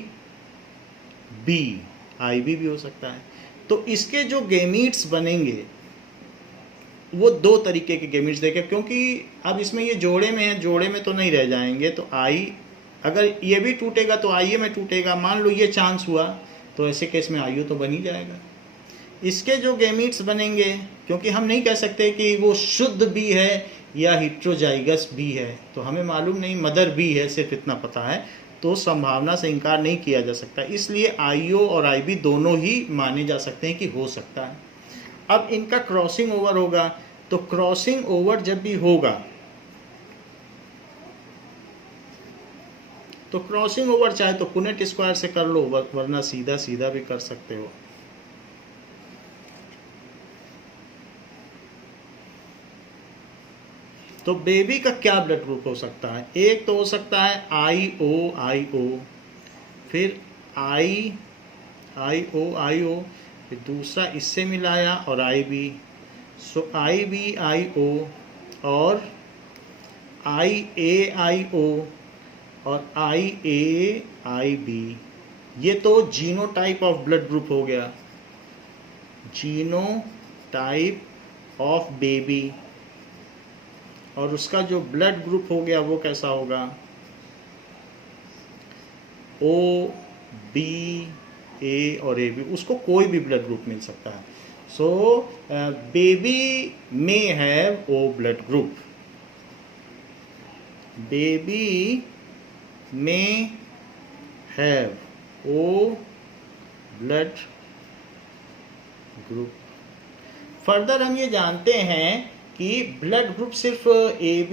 भी हो सकता है। तो इसके जो गेमीट्स बनेंगे वो दो तरीके के गेमीट्स देखें, क्योंकि अब इसमें ये जोड़े में है, जोड़े में तो नहीं रह जाएंगे। तो अगर ये भी टूटेगा तो IA में टूटेगा, मान लो ये चांस हुआ तो ऐसे केस में IO तो बन ही जाएगा। इसके जो गेमीट्स बनेंगे, क्योंकि हम नहीं कह सकते कि वो शुद्ध भी है या हिट्रोजाइगस भी है, तो हमें मालूम नहीं, मदर भी है, सिर्फ इतना पता है, तो संभावना से इनकार नहीं किया जा सकता। इसलिए IO और IB दोनों ही माने जा सकते हैं कि हो सकता है। अब इनका क्रॉसिंग ओवर होगा, तो क्रॉसिंग ओवर जब भी होगा तो क्रॉसिंग ओवर चाहे तो पुनेट स्क्वायर से कर लो, वरना सीधा सीधा भी कर सकते हो। तो बेबी का क्या ब्लड ग्रुप हो सकता है? एक तो हो सकता है IO, फिर IO, फिर दूसरा इससे मिलाया और IB। सो IBIO और IAIO और IAIB, ये तो जीनोटाइप ऑफ ब्लड ग्रुप हो गया, जीनोटाइप ऑफ बेबी। और उसका जो ब्लड ग्रुप हो गया वो कैसा होगा, OB, A और AB, उसको कोई भी ब्लड ग्रुप मिल सकता है। So baby may have O blood group, baby may have O blood group. Further हम ये जानते हैं कि ब्लड ग्रुप सिर्फ ए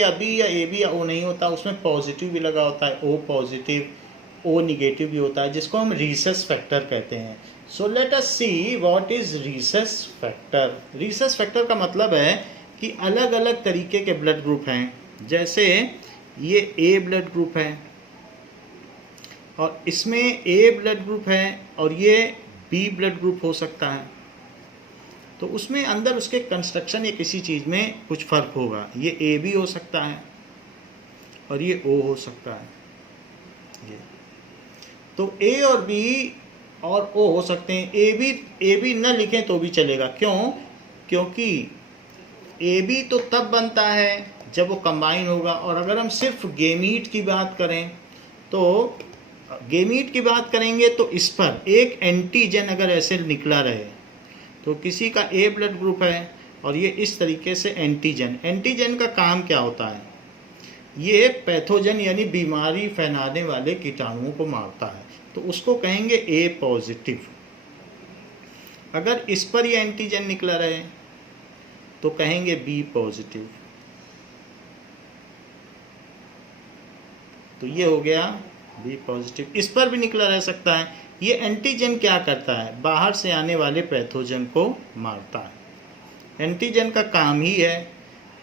अभी या AB या O नहीं होता, उसमें पॉजिटिव भी लगा होता है, O पॉजिटिव, O निगेटिव भी होता है, जिसको हम रीसस फैक्टर कहते हैं। So let us see what is Rhesus factor. Rhesus factor का मतलब है कि अलग अलग तरीके के ब्लड ग्रुप हैं। जैसे ये A ब्लड ग्रुप है और इसमें A ब्लड ग्रुप है और ये B ब्लड ग्रुप हो सकता है, तो उसमें अंदर उसके कंस्ट्रक्शन या किसी चीज़ में कुछ फ़र्क होगा। ये AB हो सकता है और ये O हो सकता है। ये तो A और B और O हो सकते हैं। AB न लिखें तो भी चलेगा। क्यों? क्योंकि AB तो तब बनता है जब वो कंबाइन होगा, और अगर हम सिर्फ गेमीट की बात करें तो गेमीट की बात करेंगे तो इस पर एक एंटीजन अगर ऐसे निकला रहे, तो किसी का A ब्लड ग्रुप है और ये इस तरीके से एंटीजन का काम क्या होता है, ये पैथोजन यानी बीमारी फैलाने वाले कीटाणुओं को मारता है, तो उसको कहेंगे A पॉजिटिव। अगर इस पर ये एंटीजन निकला रहे तो कहेंगे B पॉजिटिव। तो ये हो गया B पॉजिटिव। इस पर भी निकला रह सकता है। ये एंटीजन क्या करता है, बाहर से आने वाले पैथोजन को मारता है। एंटीजन का काम ही है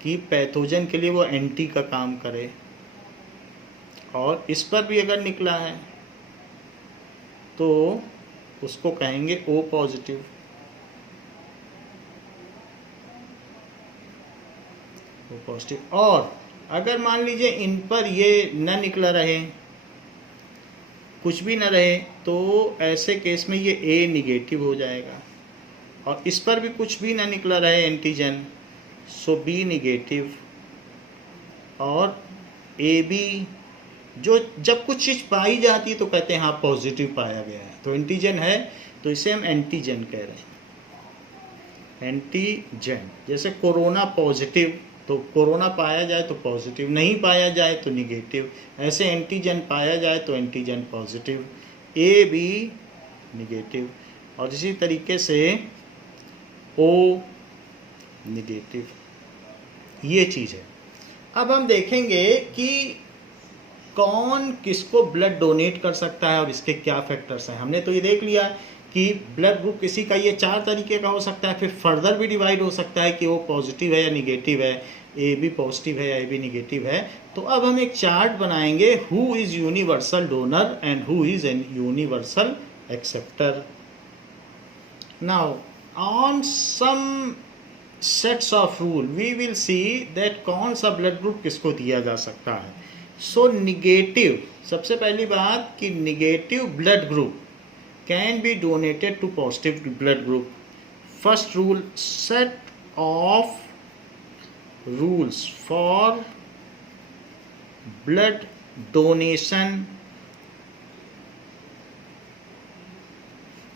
कि पैथोजन के लिए वो एंटी का काम करे। और इस पर भी अगर निकला है तो उसको कहेंगे O पॉजिटिव। O positive. और अगर मान लीजिए इन पर ये न निकला रहे, कुछ भी न रहे, तो ऐसे केस में ये A निगेटिव हो जाएगा। और इस पर भी कुछ भी ना निकला रहे एंटीजन, सो B निगेटिव। और AB, जो जब कुछ चीज़ पाई जाती है तो कहते हैं हाँ पॉजिटिव पाया गया है, तो एंटीजन है, तो इसे हम एंटीजन कह रहे हैं। एंटीजन जैसे कोरोना पॉजिटिव, तो कोरोना पाया जाए तो पॉजिटिव, नहीं पाया जाए तो निगेटिव। ऐसे एंटीजन पाया जाए तो एंटीजन पॉजिटिव, AB निगेटिव। और इसी तरीके से O निगेटिव। ये चीज़ है। अब हम देखेंगे कि कौन किसको ब्लड डोनेट कर सकता है और इसके क्या फैक्टर्स हैं। हमने तो ये देख लिया कि ब्लड ग्रुप किसी का ये 4 तरीके का हो सकता है, फिर फर्दर भी डिवाइड हो सकता है कि वो पॉजिटिव है या निगेटिव है, AB पॉजिटिव है या AB निगेटिव है। तो अब हम एक चार्ट बनाएंगे, who is universal donor and who is an universal acceptor. Now on some sets of rule we will see that कौन सा ब्लड ग्रुप किसको दिया जा सकता है। सो निगेटिव, सबसे पहली बात कि negative blood group can be donated to positive blood group. First rule, set of rules for blood donation.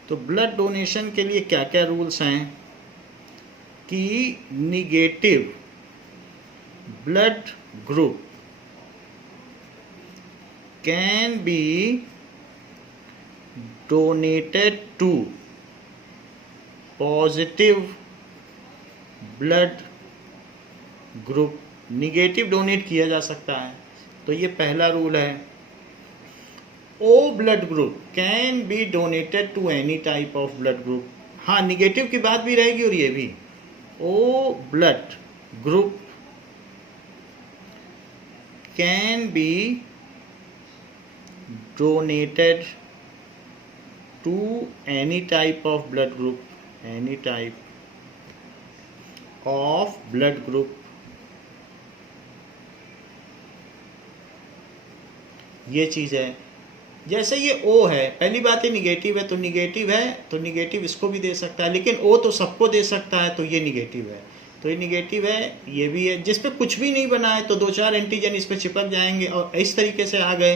तो ब्लड डोनेशन के लिए क्या क्या रूल्स हैं कि negative blood group can B donated to positive blood group, negative donate किया जा सकता है। तो ये पहला रूल है। O blood group can be donated to any type of blood group. हाँ, निगेटिव की बात भी रहेगी और ये भी। O blood group can be donated to any type of blood group, any type of blood group, ये चीज़ है। जैसे ये O है, पहली बात है निगेटिव है, तो निगेटिव है तो निगेटिव इसको भी दे सकता है, लेकिन O तो सबको दे सकता है, तो ये निगेटिव है। तो ये निगेटिव है, ये भी है। जिस पे कुछ भी नहीं बना है तो 2-4 एंटीजन इस पे चिपक जाएंगे और इस तरीके से आ गए।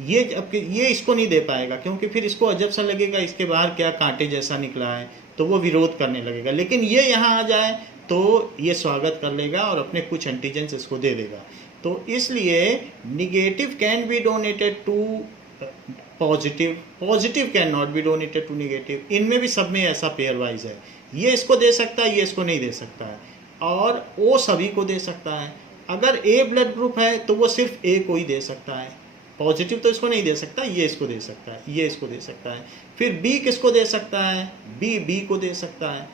ये इसको नहीं दे पाएगा, क्योंकि फिर इसको अजब सा लगेगा, इसके बाहर क्या कांटे जैसा निकला है, तो वो विरोध करने लगेगा। लेकिन ये यहाँ आ जाए तो ये स्वागत कर लेगा और अपने कुछ एंटीजन्स इसको दे देगा। तो इसलिए negative can be donated to positive, positive can not be donated to negative. इनमें भी सब में ऐसा पेयर वाइज है, ये इसको दे सकता है, ये इसको नहीं दे सकता है, और वो सभी को दे सकता है। अगर ए ब्लड ग्रुप है तो वो सिर्फ ए को ही दे सकता है, पॉजिटिव तो इसको नहीं दे सकता, ये इसको दे सकता है, ये इसको दे सकता है। फिर बी किसको दे सकता है, बी को दे सकता है।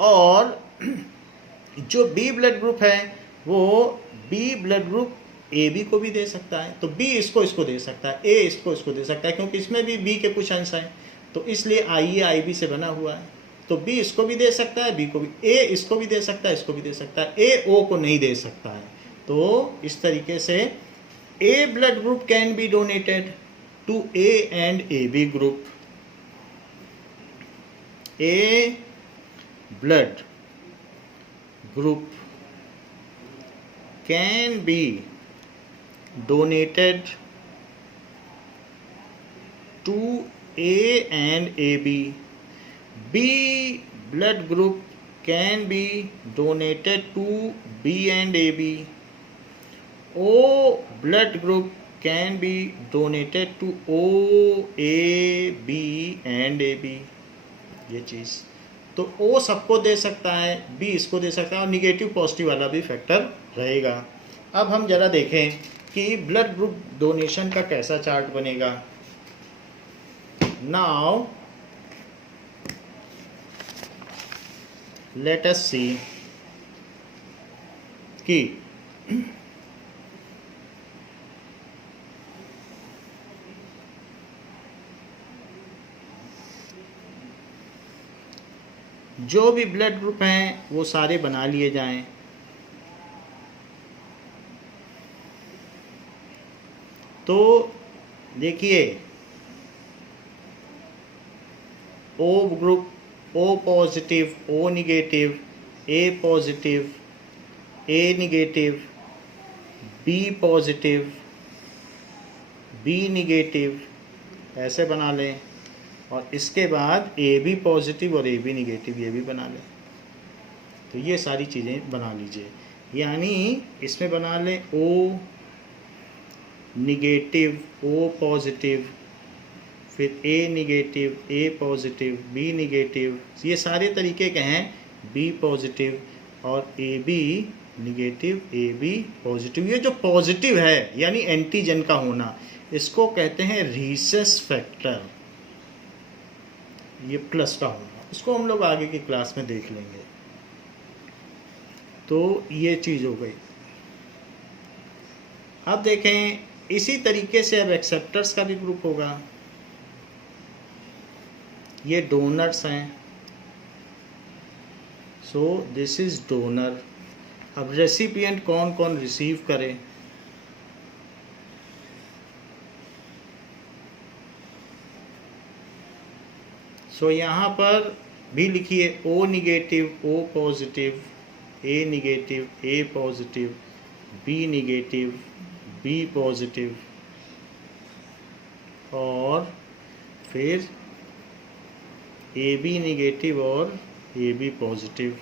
और जो बी ब्लड ग्रुप है वो B blood group A B को भी दे सकता है, तो बी इसको दे सकता है, ए इसको दे सकता है, क्योंकि इसमें भी बी के कुछ अंश हैं, तो इसलिए आई बी से बना हुआ है। तो बी इसको भी दे सकता है, बी को भी, ए इसको भी दे सकता है, इसको भी दे सकता है, ए ओ को नहीं दे सकता है। तो इस तरीके से A blood group can be donated to A and A B group. A blood group can be donated to A and AB. B blood group can be donated to B and AB. O blood group can be donated to O, A, B and AB. ये चीज़ तो O सबको दे सकता है, B इसको दे सकता है, और negative positive वाला भी फैक्टर रहेगा। अब हम जरा देखें कि ब्लड ग्रुप डोनेशन का कैसा चार्ट बनेगा। नाउ लेट अस सी कि जो भी ब्लड ग्रुप हैं वो सारे बना लिए जाएं। तो देखिए O group, O positive, O negative, A positive, A negative, B positive, B negative, ऐसे बना लें। और इसके बाद ए बी पॉजिटिव और ए बी निगेटिव, ये भी बना लें। तो ये सारी चीज़ें बना लीजिए, यानी इसमें बना लें ओ निगेटिव, ओ पॉजिटिव, फिर A negative, A positive, B negative, ये सारे तरीके के हैं। बी पॉजिटिव और A B negative, A B positive. ये जो पॉजिटिव है यानी एंटीजन का होना, इसको कहते हैं रीसेस फैक्टर। ये प्लस का होना, इसको हम लोग आगे की क्लास में देख लेंगे। तो ये चीज़ हो गई। अब देखें इसी तरीके से अब एक्सेप्टर्स का भी ग्रुप होगा। ये डोनर्स हैं, सो दिस इज डोनर। अब रेसिपिएंट कौन कौन रिसीव करे, सो यहाँ पर भी लिखिए O negative, O positive, A negative, A positive, B negative, B positive, और फिर ए बी निगेटिव और ए बी पॉजिटिव।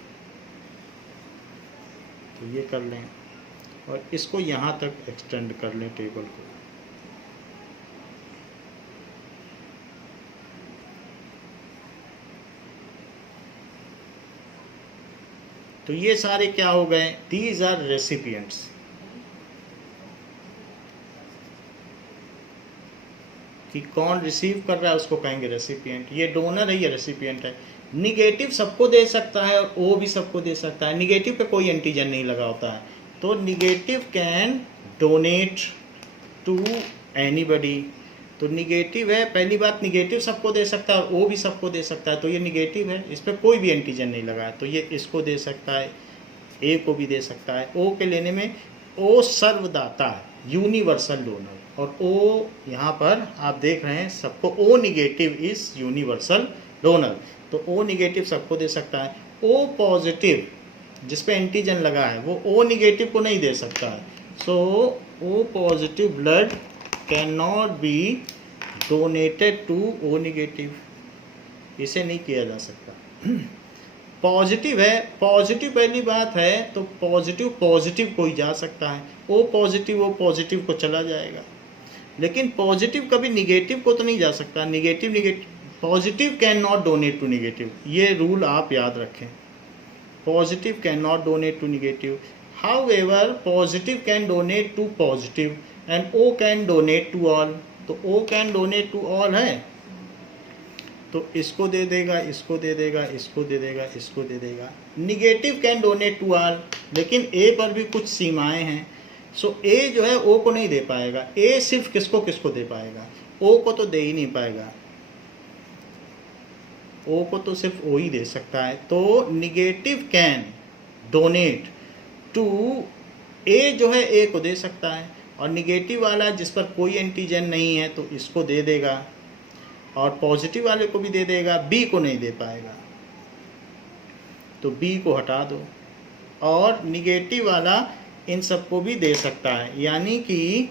तो ये कर लें और इसको यहाँ तक एक्सटेंड कर लें टेबल को। तो ये सारे क्या हो गए, दीज आर रेसिपिएंट्स। कि कौन रिसीव कर रहा है उसको कहेंगे रेसिपिएंट। ये डोनर है, ये रेसिपिएंट है। निगेटिव सबको दे सकता है और ओ भी सबको दे सकता है। निगेटिव पे कोई एंटीजन नहीं लगा होता है, तो negative can donate to anybody. तो निगेटिव है, पहली बात निगेटिव सबको दे सकता है और ओ भी सबको दे सकता है, तो ये निगेटिव है, इस पर कोई भी एंटीजन नहीं लगा है, तो ये इसको दे सकता है, ए को भी दे सकता है। ओ के लेने में ओ सर्वदाता है, यूनिवर्सल डोनर, और ओ यहाँ पर आप देख रहे हैं सबको O negative is universal donor, तो ओ निगेटिव सबको दे सकता है। ओ पॉजिटिव जिस पे एंटीजन लगा है वो ओ निगेटिव को नहीं दे सकता है, so O positive blood can not be donated to O negative, इसे नहीं किया जा सकता। पॉजिटिव है, पॉजिटिव पहली बात है तो पॉजिटिव पॉजिटिव को ही जा सकता है, ओ पॉजिटिव को चला जाएगा, लेकिन पॉजिटिव कभी निगेटिव को तो नहीं जा सकता। Negative positive can not donate to negative, ये रूल आप याद रखें, positive can not donate to negative. However positive can donate to positive and O can donate to all, तो O can donate to all है, तो इसको दे देगा, इसको दे देगा, इसको दे देगा, इसको दे देगा। Negative can donate to all, लेकिन ए पर भी कुछ सीमाएं हैं, सो ए जो है ओ को नहीं दे पाएगा, ए सिर्फ किसको किसको दे पाएगा, ओ को तो दे ही नहीं पाएगा, ओ को तो सिर्फ ओ ही दे सकता है। तो निगेटिव कैन डोनेट टू ए जो है ए को दे सकता है, और निगेटिव वाला जिस पर कोई एंटीजन नहीं है तो इसको दे देगा, और पॉजिटिव वाले को भी दे देगा, बी को नहीं दे पाएगा, तो बी को हटा दो, और निगेटिव वाला इन सबको भी दे सकता है, यानी कि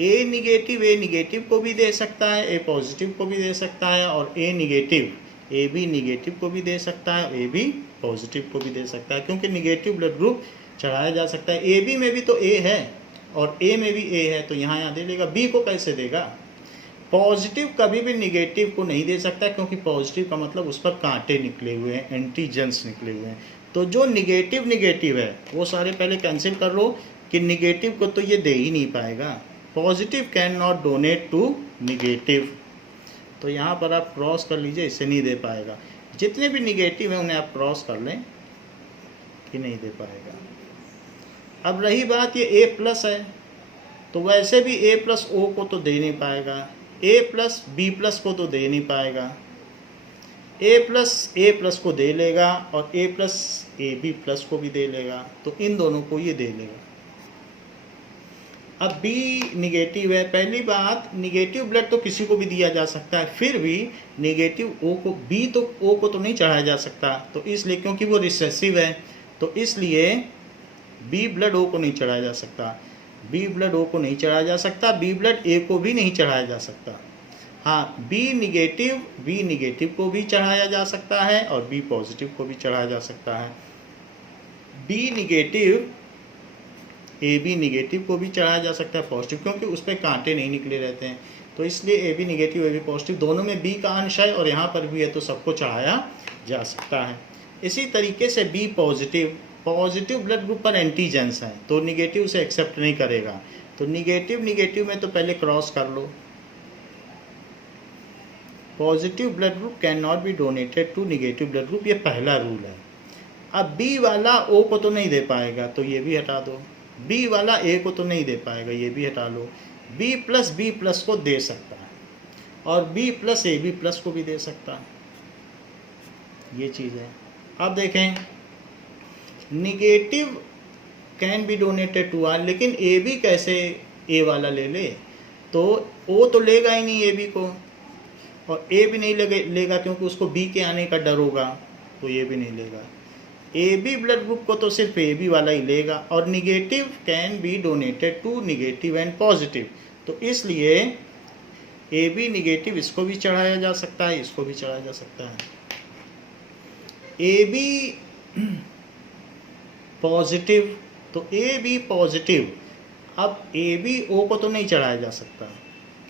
ए निगेटिव को भी दे सकता है, ए पॉजिटिव को भी दे सकता है, और ए बी निगेटिव को भी दे सकता है, ए बी पॉजिटिव को भी दे सकता है, क्योंकि निगेटिव ब्लड ग्रुप चढ़ाया जा सकता है। ए बी में भी तो ए है और ए में भी ए है, तो यहाँ दे देगा, बी को कैसे देगा। पॉजिटिव कभी भी निगेटिव को नहीं दे सकता, क्योंकि पॉजिटिव का मतलब उस पर कांटे निकले हुए हैं, एंटीजेंस निकले हुए हैं, तो जो निगेटिव है वो सारे पहले कैंसिल कर लो कि निगेटिव को तो ये दे ही नहीं पाएगा। Positive can not donate to negative, तो यहाँ पर आप क्रॉस कर लीजिए, इसे नहीं दे पाएगा। जितने भी निगेटिव हैं उन्हें आप क्रॉस कर लें कि नहीं दे पाएगा। अब रही बात ये ए प्लस है, तो वैसे भी ए प्लस ओ को तो दे नहीं पाएगा, ए प्लस बी प्लस को तो दे नहीं पाएगा, ए प्लस को दे लेगा और ए प्लस ए बी प्लस को भी दे लेगा, तो इन दोनों को ये दे लेगा। अब बी निगेटिव है, पहली बात निगेटिव ब्लड तो किसी को भी दिया जा सकता है, फिर भी निगेटिव ओ को बी तो ओ को तो नहीं चढ़ाया जा सकता, तो इसलिए क्योंकि वो रिसेसिव है तो इसलिए बी ब्लड ओ को नहीं चढ़ाया जा सकता, बी ब्लड ओ को नहीं चढ़ाया जा सकता, बी ब्लड ए को भी नहीं चढ़ाया जा सकता। हाँ, बी निगेटिव को भी चढ़ाया जा सकता है और बी पॉजिटिव को भी चढ़ाया जा सकता है। B negative A B negative को भी चढ़ाया जा सकता है पॉजिटिव, क्योंकि उस पर कांटे नहीं निकले रहते हैं, तो इसलिए A B negative A B positive दोनों में बी का अंश है और यहाँ पर भी है, तो सबको चढ़ाया जा सकता है। इसी तरीके से बी पॉजिटिव ब्लड ग्रुप पर एंटीजेंस हैं, तो निगेटिव से एक्सेप्ट नहीं करेगा, तो निगेटिव में तो पहले क्रॉस कर लो। Positive blood group can not be donated to negative blood group, ये पहला रूल है। अब बी वाला ओ को तो नहीं दे पाएगा, तो ये भी हटा दो, बी वाला ए को तो नहीं दे पाएगा, ये भी हटा लो, बी प्लस को दे सकता है और B plus A B plus को भी दे सकता है, ये चीज़ है। अब देखें, negative can be donated to R, लेकिन ए बी कैसे ए वाला ले ले, तो ओ तो लेगा ही नहीं ए बी को, और ए भी नहीं लेगा क्योंकि उसको बी के आने का डर होगा, तो ये भी नहीं लेगा। ए बी ब्लड ग्रुप को तो सिर्फ ए बी वाला ही लेगा, और negative can be donated to negative and positive, तो इसलिए ए बी निगेटिव इसको भी चढ़ाया जा सकता है, इसको भी चढ़ाया जा सकता है। ए बी पॉजिटिव, तो ए बी पॉजिटिव, अब ए बी ओ को तो नहीं चढ़ाया जा सकता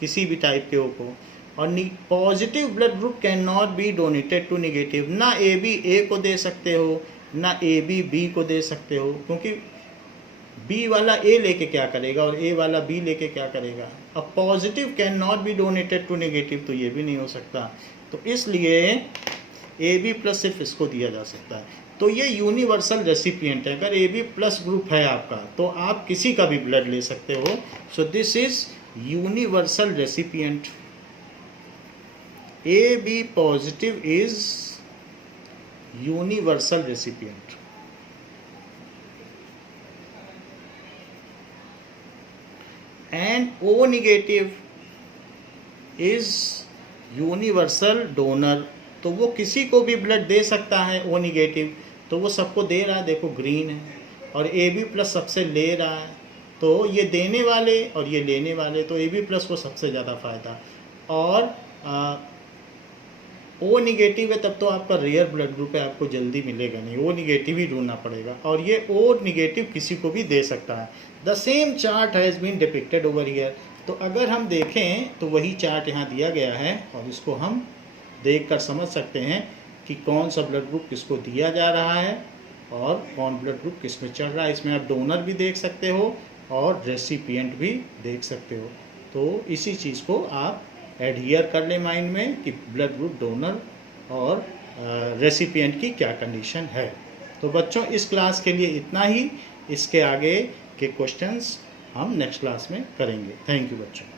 किसी भी टाइप के ओ को, और positive blood group can not be donated to negative, ना ए बी ए को दे सकते हो ना ए बी बी को दे सकते हो, क्योंकि बी वाला ए लेके क्या करेगा और ए वाला बी लेके क्या करेगा। अब positive can not be donated to negative, तो ये भी नहीं हो सकता, तो इसलिए ए बी प्लस सिर्फ इसको दिया जा सकता है। तो ये यूनिवर्सल रेसिपिएंट है, अगर ए बी प्लस ग्रुप है आपका तो आप किसी का भी ब्लड ले सकते हो। So this is universal recipient, A B positive is universal recipient, and O negative is universal donor. तो वो किसी को भी ब्लड दे सकता है। ओ नेगेटिव तो वो सबको दे रहा है, देखो ग्रीन है, और ए बी प्लस सबसे ले रहा है, तो ये देने वाले और ये लेने वाले, तो ए बी प्लस को सबसे ज़्यादा फ़ायदा। और ओ निगेटिव है तब तो आपका रेयर ब्लड ग्रुप है, आपको जल्दी मिलेगा नहीं, ओ निगेटिव ही ढूंढना पड़ेगा, और ये ओ निगेटिव किसी को भी दे सकता है। The same chart has been depicted over here. तो अगर हम देखें तो वही चार्ट यहाँ दिया गया है, और इसको हम देख कर समझ सकते हैं कि कौन सा ब्लड ग्रुप किसको दिया जा रहा है और कौन ब्लड ग्रुप किस में चल रहा है। इसमें आप डोनर भी देख सकते हो और रेसिपिएंट भी देख सकते हो। तो इसी चीज़ को आप एडहियर कर ले माइंड में कि ब्लड ग्रुप डोनर और रेसिपिएंट की क्या कंडीशन है। तो बच्चों इस क्लास के लिए इतना ही, इसके आगे के क्वेश्चंस हम नेक्स्ट क्लास में करेंगे। थैंक यू बच्चों।